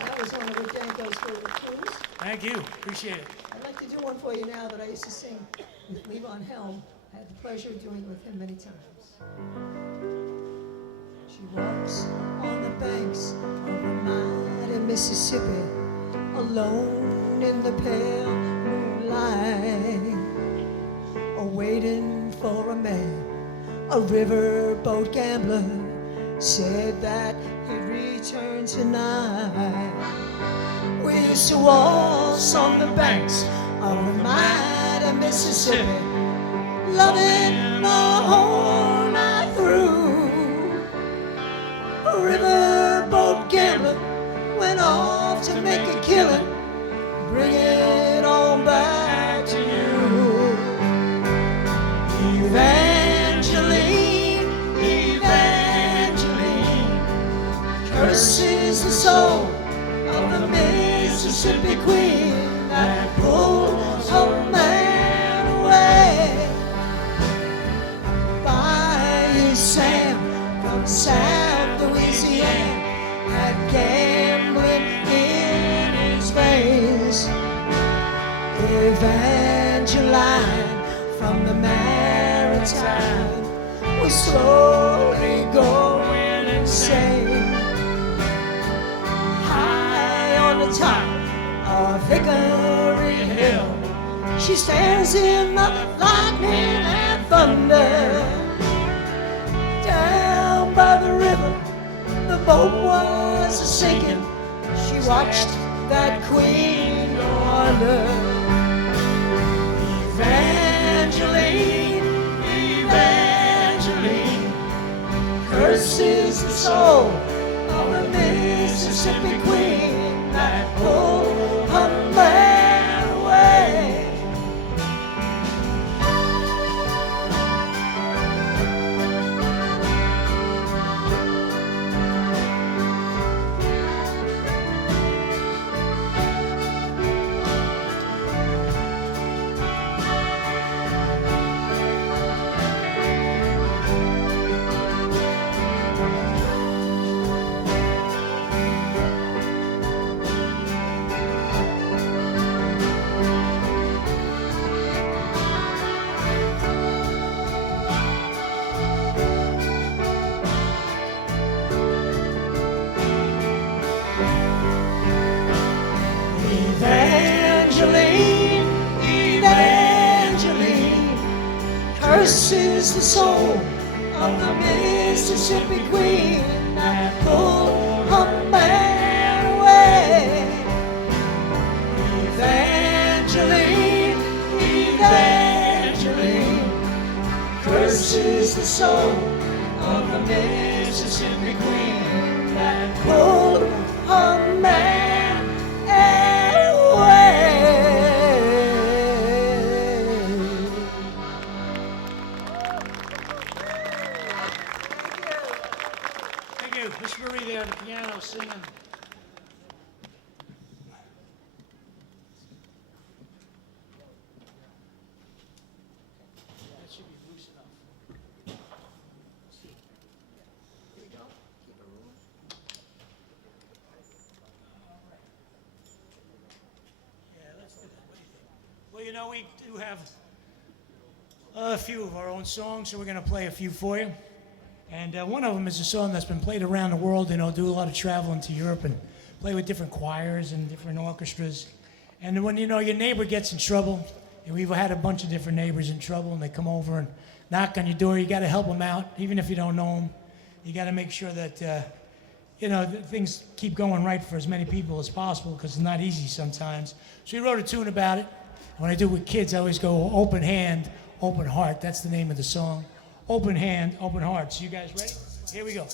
That was one of the Danko's favorite tunes. Thank you, appreciate it. I'd like to do one for you now that I used to sing with Levon Helm. I had the pleasure of doing it with him many times. She walks on the banks of the mighty Mississippi, alone in the pale moonlight, waiting for a man. A riverboat gambler said that he'd return tonight. We used to waltz on the banks of the mighty Mississippi, loving the whole night through. A riverboat gambler went off to make a killing. Bring it on back to you. Evangeline, Evangeline, curses the soul of the Mississippi Queen that pulled a man away. Bayou Sam from South Louisiana had gambling in his veins. Evangeline from the Maritime was slowly going insane. High on the top of Hickory Hill, she stands in the lightning and thunder. Down by the river, the boat was sinking. She watched that queen go under. Evangeline, Evangeline, curses the soul of the Mississippi Queen that pulled her man away. Evangeline, Evangeline, curses the soul of the Mississippi Queen that pulled her man away. Evangeline, Evangeline, curses the soul of the Mississippi Queen that pulled her man away. Thank you. Miss Marie there on the piano singing. That should be loose enough. Here we go. Keep it rolling. All right. Yeah, let's do that. What do you think? Well, you know, we do have a few of our own songs, so we're going to play a few for you. And one of them is a song that's been played around the world. You know, do a lot of traveling to Europe and play with different choirs and different orchestras. And when, you know, your neighbor gets in trouble, and we've had a bunch of different neighbors in trouble, and they come over and knock on your door, you got to help them out, even if you don't know them. You got to make sure that, you know, things keep going right for as many people as possible, because it's not easy sometimes. So we wrote a tune about it. When I do it with kids, I always go open hand, open heart. That's the name of the song. Open hand, open heart. So you guys ready? Here we go.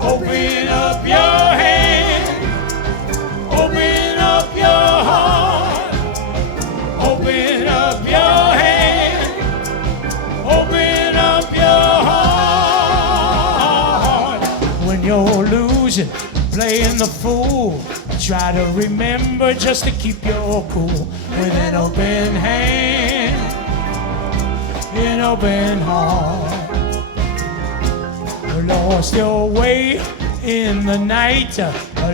Open up your hand, open up your heart, open up your hand, open up your heart. When you're losing, playing the fool, try to remember just to keep your cool. With an open hand, an open heart. Lost your way in the night,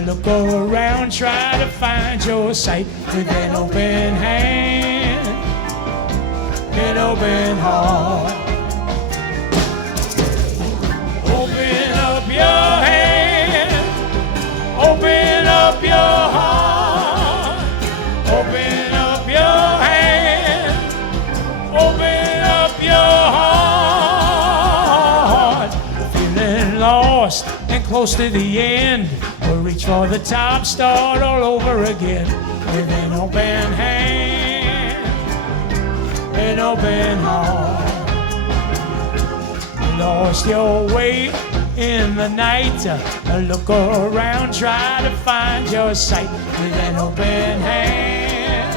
look around, try to find your sight. With an open hand, an open heart. Open lost and close to the end. We'll reach for the top, start all over again with an open hand, an open heart. Lost your way in the night. Look around, try to find your sight with an open hand,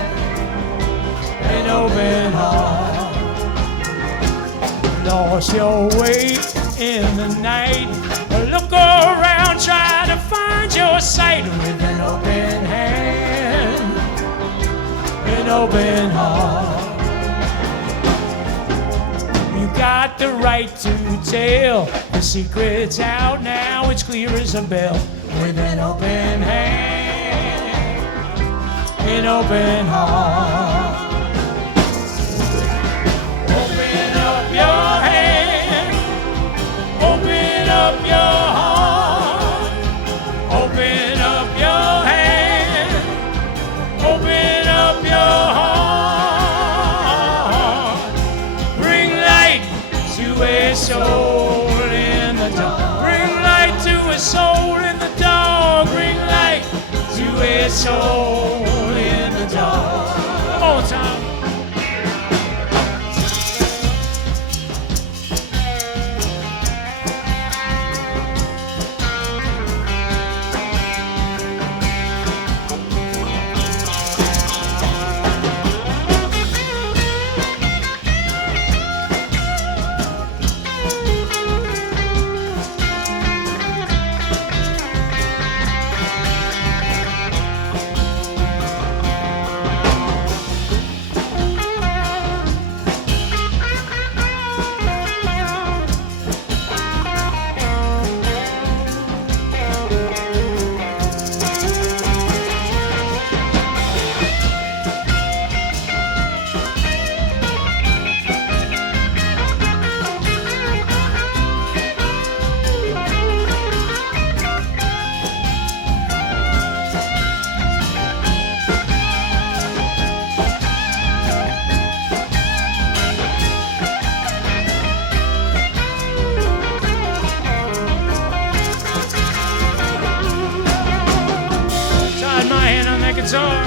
an open heart. Lost your way in the night. Look around, try to find your sight with an open hand, an open heart. You got the right to tell the secret's out now. It's clear as a bell with an open hand, an open heart. Open up your hand, open up your heart, open up your hand, open up your heart. A soul in the dark. Bring light to a soul in the dark. Bring light to a soul in the dark. Come on, Tom. Guitar.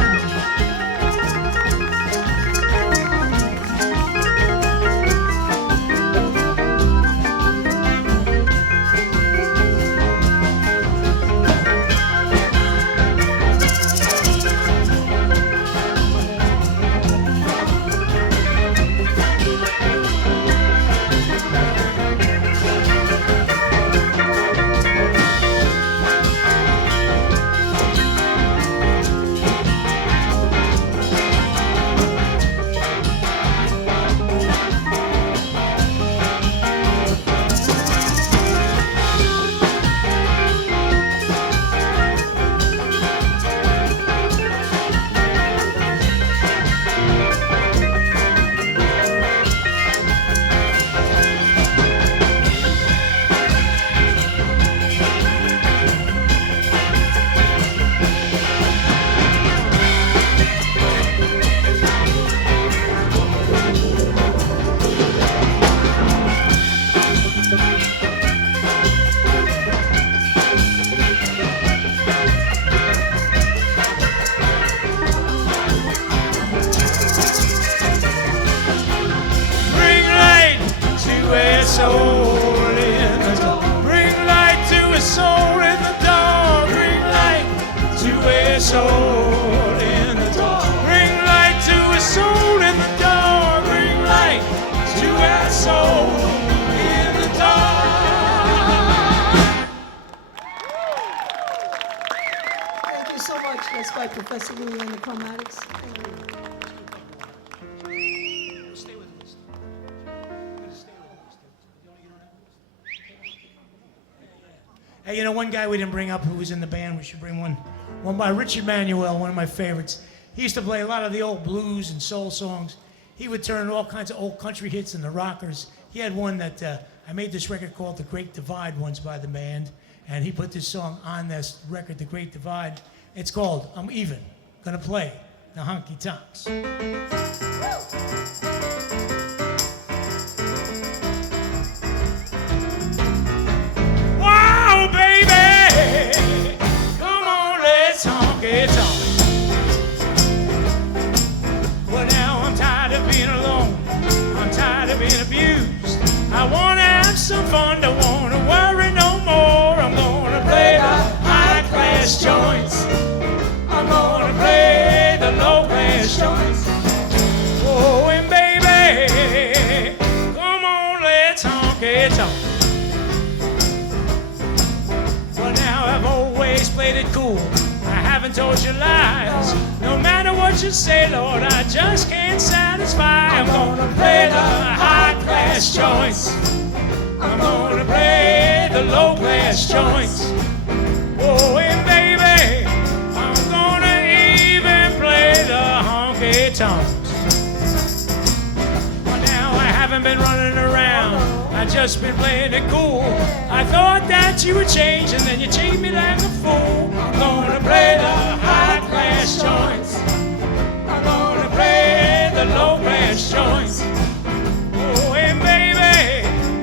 Soul in the dark. Bring light to a soul in the dark. Bring light to a soul in the dark. Bring light to a soul in the dark. Bring light to a soul in the dark. Thank you so much. That's by Professor Louie and the Crowmatix. Hey, you know, one guy we didn't bring up who was in the band, we should bring one by Richard Manuel, one of my favorites. He used to play a lot of the old blues and soul songs. He would turn all kinds of old country hits into rockers. He had one that, I made this record called The Great Divide once by the band, and he put this song on this record, The Great Divide. It's called I'm Even Gonna Play the Honky Tonks. Wow! fun, don't wanna worry no more. I'm gonna play the high-class joints. I'm gonna play the low-class joints. Oh, and baby, come on, let's honky-tonk. Well, now I've always played it cool. I haven't told you lies. No matter what you say, Lord, I just can't satisfy. I'm gonna play the high-class joints. I'm gonna play the low-class joints. Oh, and baby, I'm gonna even play the honky-tonks. Well, now I haven't been running around. I just been playing it cool. I thought that you would change, and then you treat me like a fool. I'm gonna play the high-class joints. I'm gonna play the low-class joints. Oh, and baby,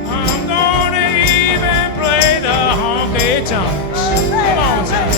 I'm gonna even play the honky-tonks. Come on, Sam.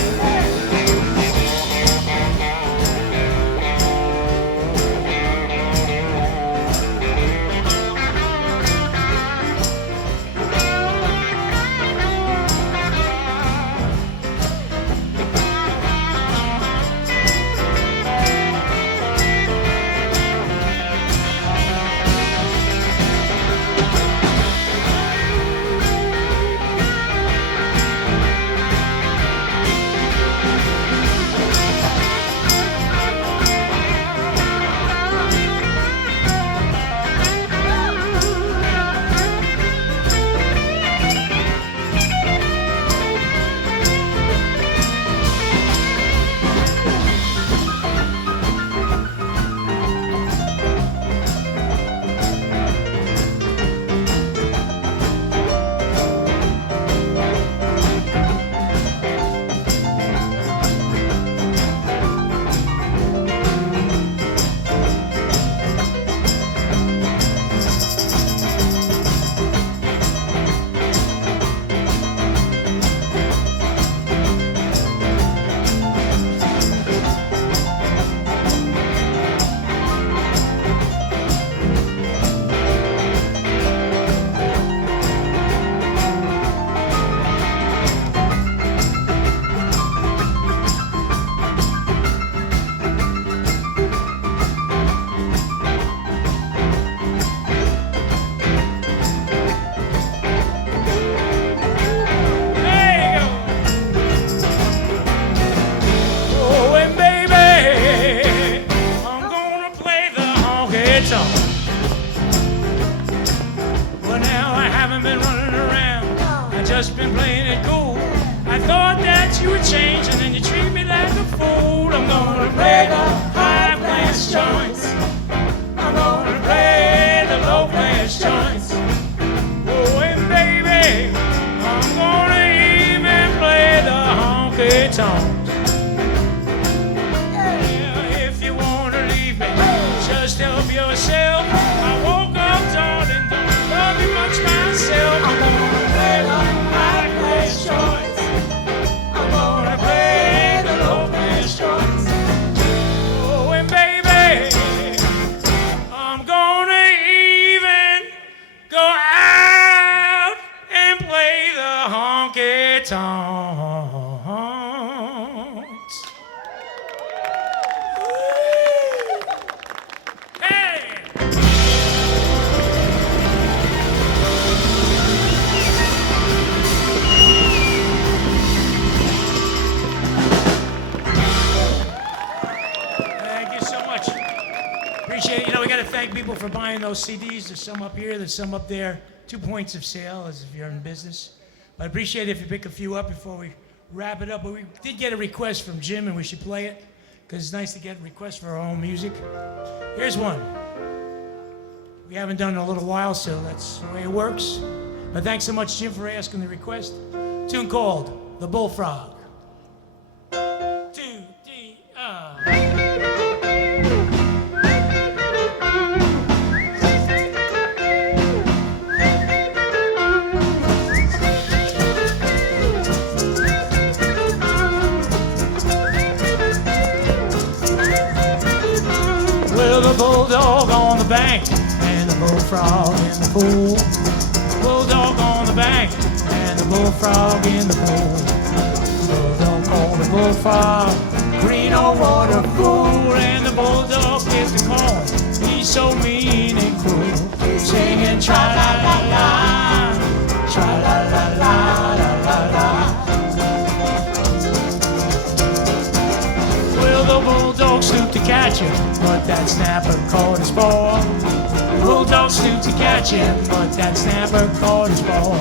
Well, now I haven't been running around. I just been playing it cool. I thought that you would change, and then you treat me like a fool. I'm gonna play the high-class joints. I'm gonna play the low-class joints. Oh, and baby, I'm gonna even play the honky-tonks. Yeah, if you wanna leave me, just help yourself. I woke up, darling, don't love you much myself. I'm gonna play the high-class joints. I'm gonna play the low-class joints. Oh, and baby, I'm gonna even go out and play the honky-tonks. Hey! Thank you so much. Appreciate it. You know, we got to thank people for buying those CDs. There's some up here, there's some up there. 2 points of sale as if you're in business. But I appreciate it if you pick a few up before we wrap it up. But we did get a request from Jim, and we should play it because it's nice to get requests for our own music. Here's one. We haven't done it in a little while, so that's the way it works. But thanks so much, Jim, for asking the request. Tune called The Bullfrog. 2, 3, Well, the bulldog on the bank and the bullfrog in the pool. Bulldog on the bank bullfrog in the pool. Bulldog called the bullfrog, green old water fool. And the bulldog gets the call, he's so mean and cruel. He's singing tra-la-la-la, tra-la-la-la-la-la-la. Well, the bulldog stooped to catch him, but that snapper caught his paw. The bulldog stooped to catch him, but that snapper caught his paw.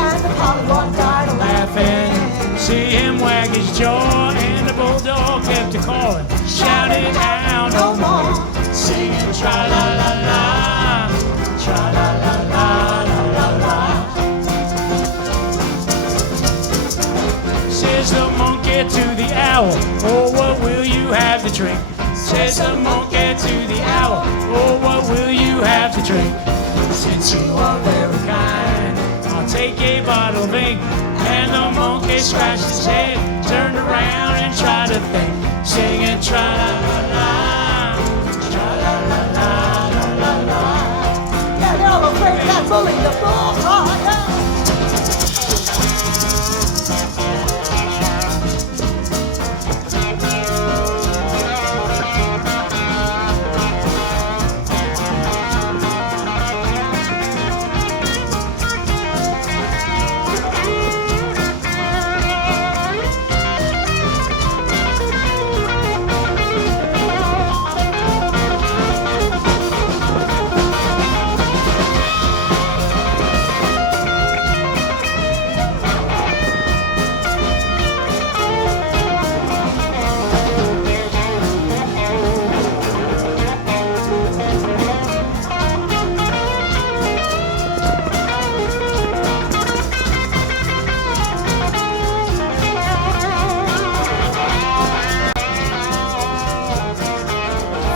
And the pollywog died Laughing, see him wag his jaw, and the bulldog kept a calling, shouting out no more, singing tra-la-la-la, tra-la-la-la-la-la-la. Says the monkey to the owl, oh, what will you have to drink? Says the monkey to the owl, oh, what will you have to drink? Since you are very kind, I'll take a bottle of ink. And the monkey scratched his head, turned around and tried to think, singing tra-la-la-la, tra-la-la-la-la-la-la. Yeah, they're all afraid of that bully, the bullfrog, yeah.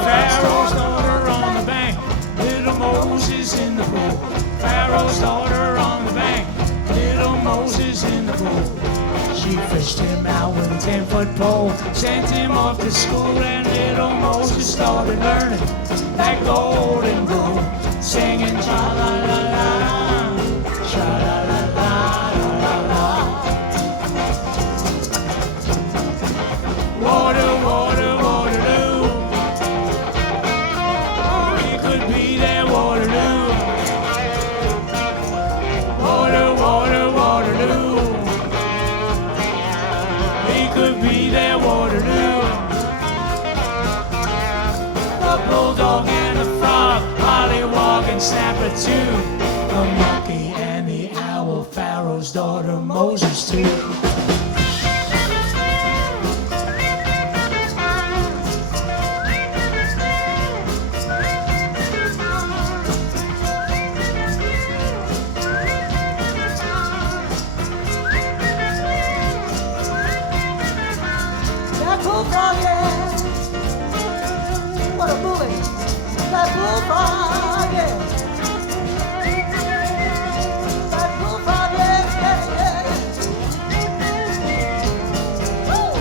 Pharaoh's daughter on the bank, little Moses in the pool. Pharaoh's daughter on the bank, little Moses in the pool. She fished him out with a 10-foot pole, sent him off to school, and little Moses started learning that golden rule, singing tra-la-la-la, tra-la-la-la-la-la. Water, water, Waterloo. He could be there, Waterloo. Water, water, Waterloo. He could be there, Waterloo. The bulldog and the frog, pollywog and snapper too. The monkey and the owl, Pharaoh's daughter, Moses too. That bullfrog, yeah. What a bully. That bullfrog, yeah. That bullfrog, yeah, yeah, yeah. Woo!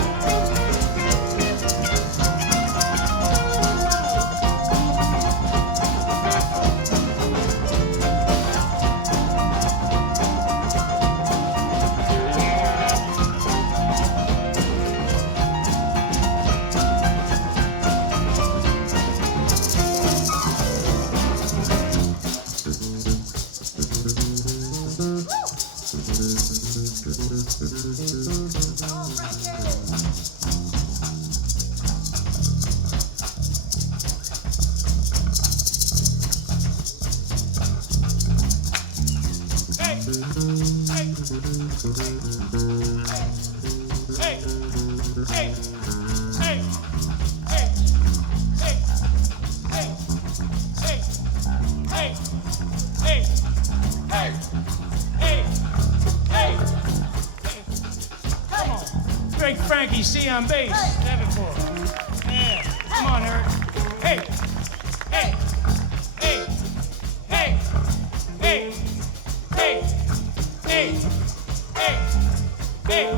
Hey, hey, hey, hey, hey, hey, hey, hey, hey, hey, hey, hey, hey, hey, hey. Come on. Drake Frankie, C on bass. 7-4. Yeah. Come on, Eric. Hey, hey, hey, hey, hey, hey, hey, hey, hey.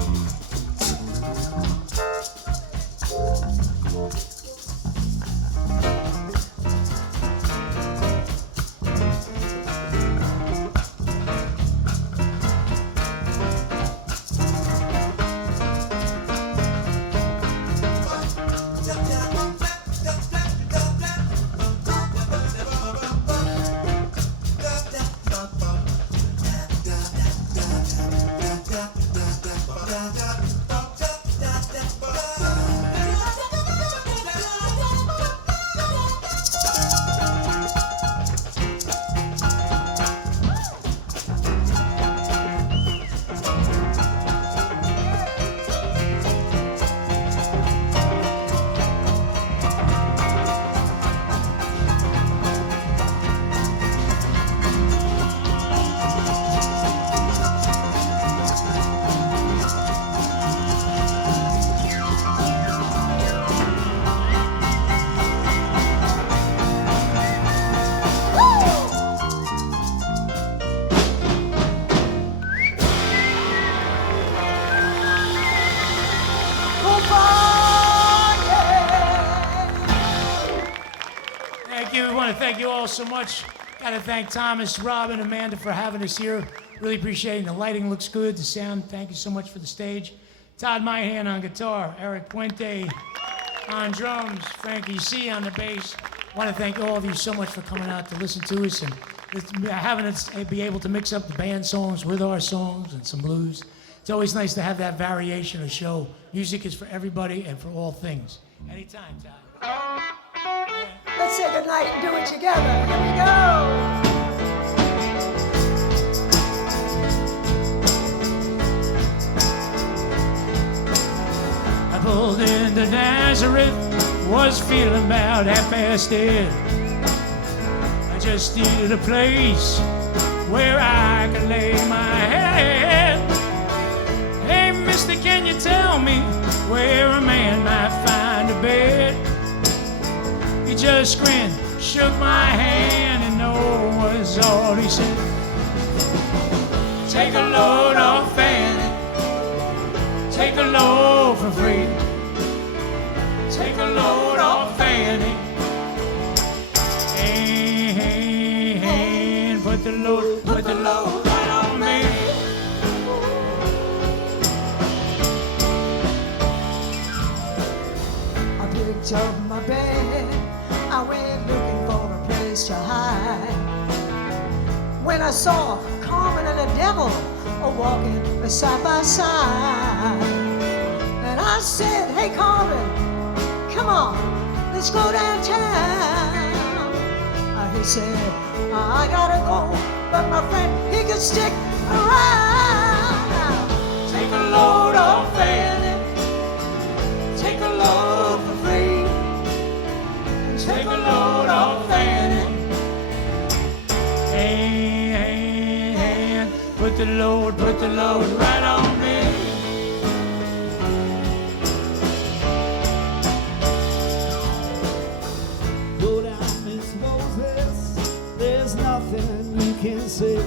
Thank you all so much. Got to thank Thomas, Rob, and Amanda for having us here. Really appreciating the lighting looks good, the sound. Thank you so much for the stage. Todd Myhan on guitar, Eric Puente on drums, Frankie C on the bass. I want to thank all of you so much for coming out to listen to us and having us be able to mix up the band songs with our songs and some blues. It's always nice to have that variation of show. Music is for everybody and for all things. Anytime, Todd. Let's say goodnight and do it together. Here we go. I pulled into Nazareth, was feeling about half-past dead. I just needed a place where I could lay my head. Hey, mister, can you tell me where a man might find a bed? He just grinned, shook my hand, and no was all he said. Take a load off Fanny, take a load for free. Take a load off Fanny, and put the load right on me. I picked up my bed, I went looking for a place to hide. When I saw Carmen and the devil walking side by side, and I said, hey Carmen, come on, let's go downtown. He said, I gotta go, but my friend, he could stick around. Take a load off Fanny, take a load for free. Take a load off Fanny, And put the load right on me. Go down, Miss Moses, there's nothing you can say.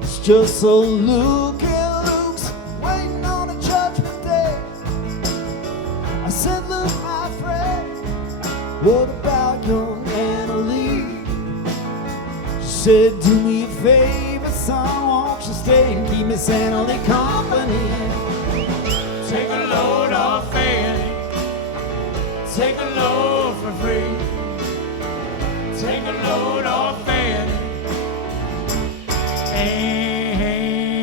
It's just a look at Luke's waiting on a judgment day. I said, look, my friend, what about young Annalie? She said, do me a favor, son, won't you stay and keep Miss Annalie company? Take a load off Fanny, take a load for free. Take a load off Fanny,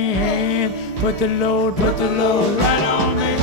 and put the load right on me.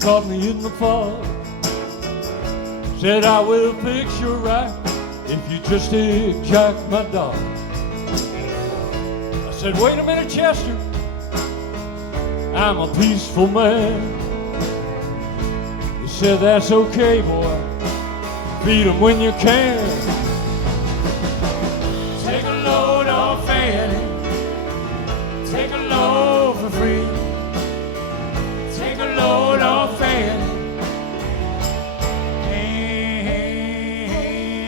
Caught me in the fog, said I will fix you right if you just jack my dog. I said, wait a minute, Chester, I'm a peaceful man. He said, that's okay, boy, beat 'em when you can. Take a load off Fanny, take a load for free. Take a load off Fanny,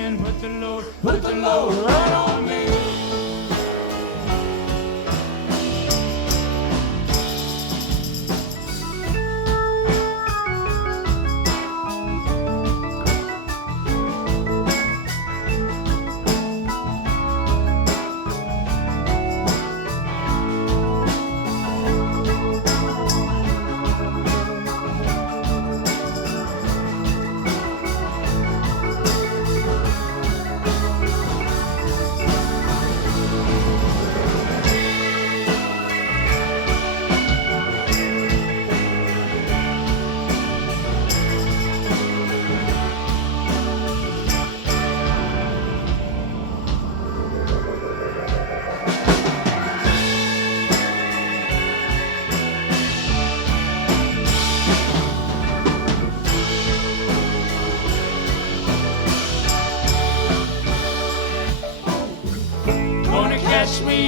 and put the load right on me.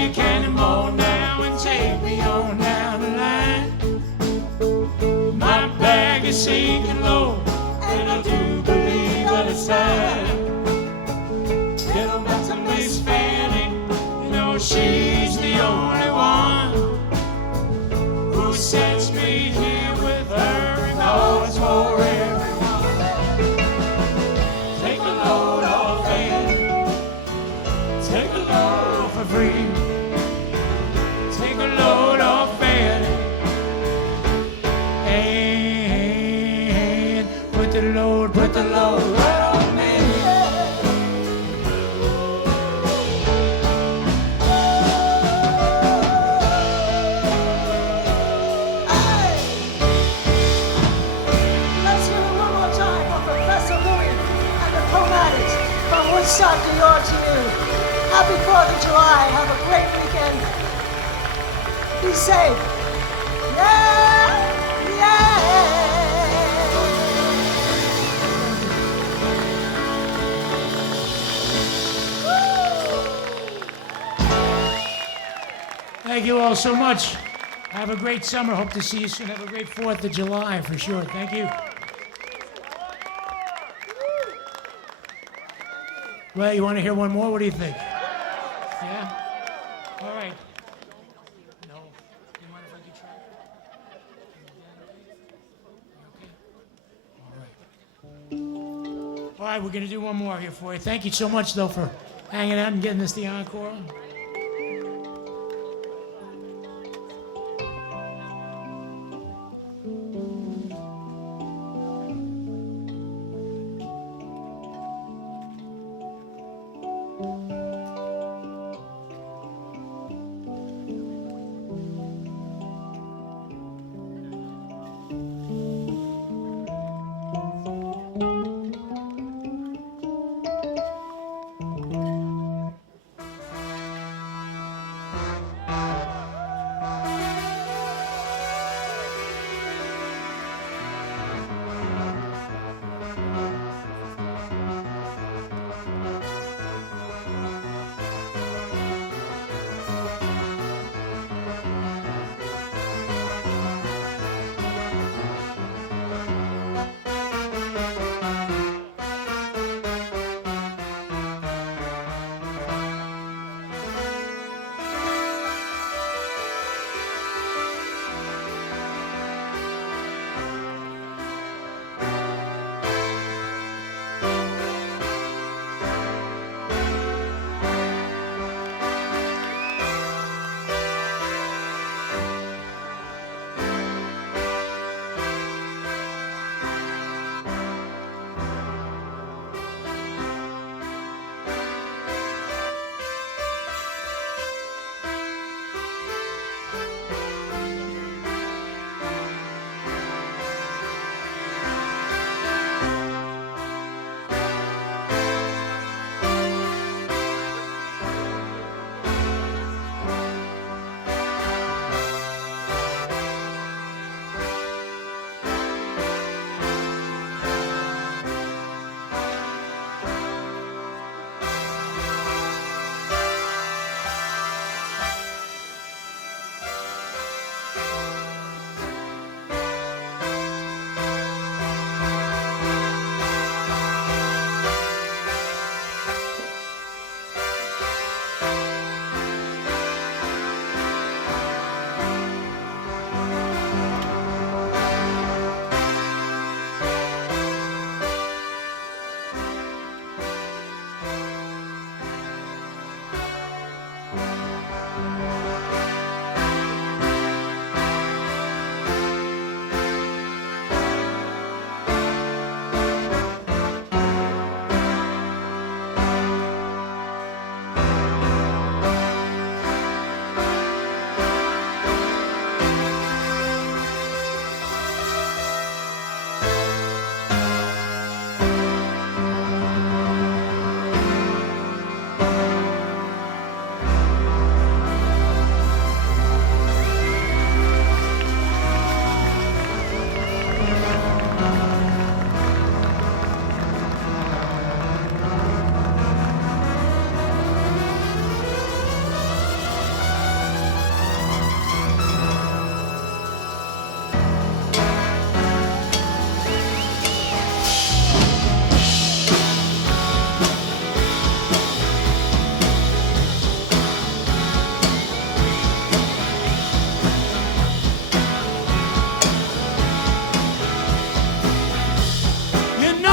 a cannonball now and take me on down the line. My bag is sinking low, and I do believe that it's time. Get on back to Miss Fanny, you know she's the only one who sets me here with her and goes for everyone. Take a load off Fanny, take a load for free. Take a load off Fanny, and put the load right on me. Let's hear it one more time for Professor Louie and the Crowmatix from Woodstock, New York to you. Happy 4th of July. Have a great weekend. Be safe. Yeah, yeah. Thank you all so much. Have a great summer. Hope to see you soon. Have a great 4th of July for sure. Thank you. Well, you want to hear one more? What do you think? Yeah? All right. No. You mind if I could try? Okay. All right, we're going to do one more here for you. Thank you so much, though, for hanging out and getting this the encore.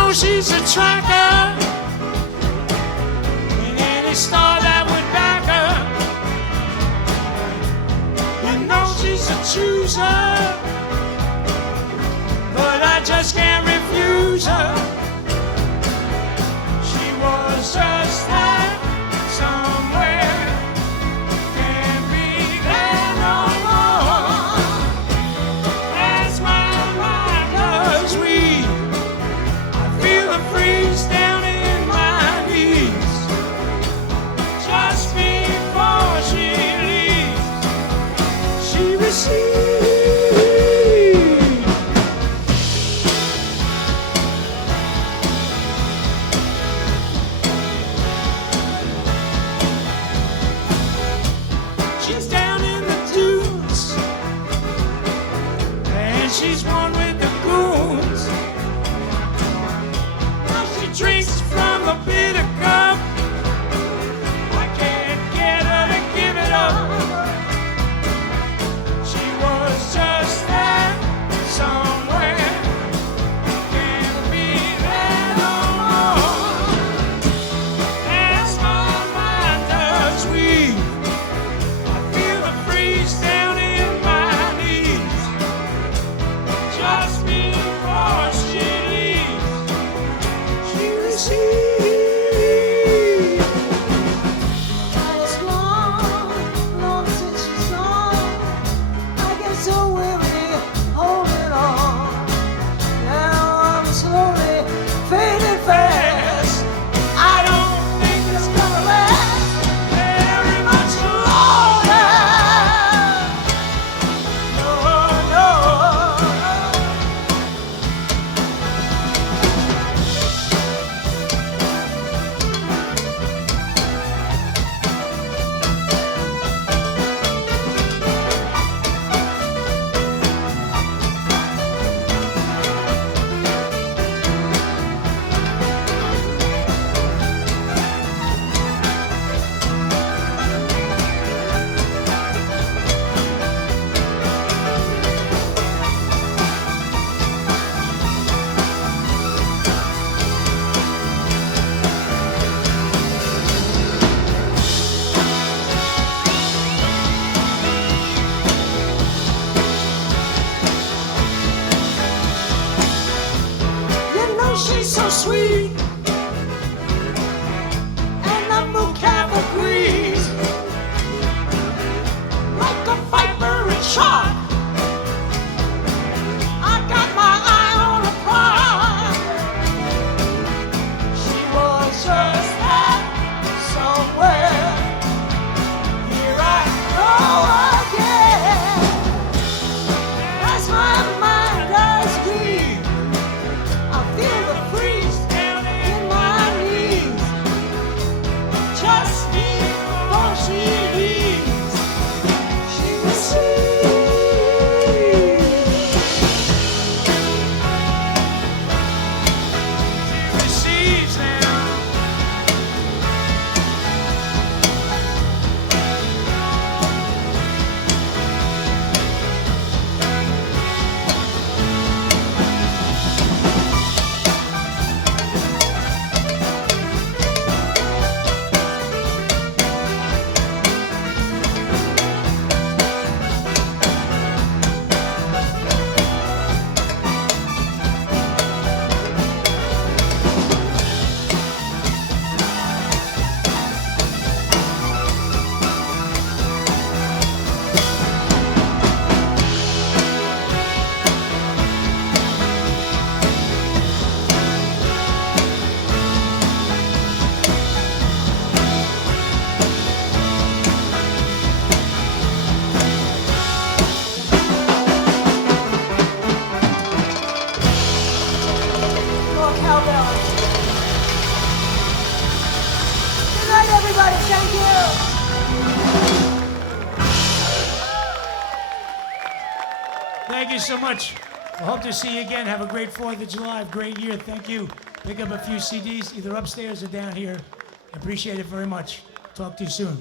know she's a tracker in any star that would back her. You know she's a chooser, but I just can't refuse her. She was just that somewhere, can't be there no more. As my mind does weep, I feel the freeze down in my knees. Just before she leaves, she receives. She's down in the dunes, and she's one with the goons. Now she drinks from a bitter cup. I can't get her to give it up. She was just that somewhere, can't be there no more. As my mind does weep, I feel the freeze down in my knees. Just before she leaves, she receives. And it's long, long since she's gone. I get so weary holding on. Now I'm slowly fading fast. I don't think it's gonna last very much longer. No, no. You know she's so sweet, and the bouquet agrees, like a viper in shock. I got my eye on a pride. She was just that somewhere. Here I go again. As my mind does bleed, I feel the freeze down in my knees. Just before she leaves, she receives. She receives now. More cowbell. Good night, everybody. Thank you. Thank you so much. I hope to see you again. Have a great 4th of July. Great year. Thank you. Pick up a few CDs, either upstairs or down here. Appreciate it very much. Talk to you soon.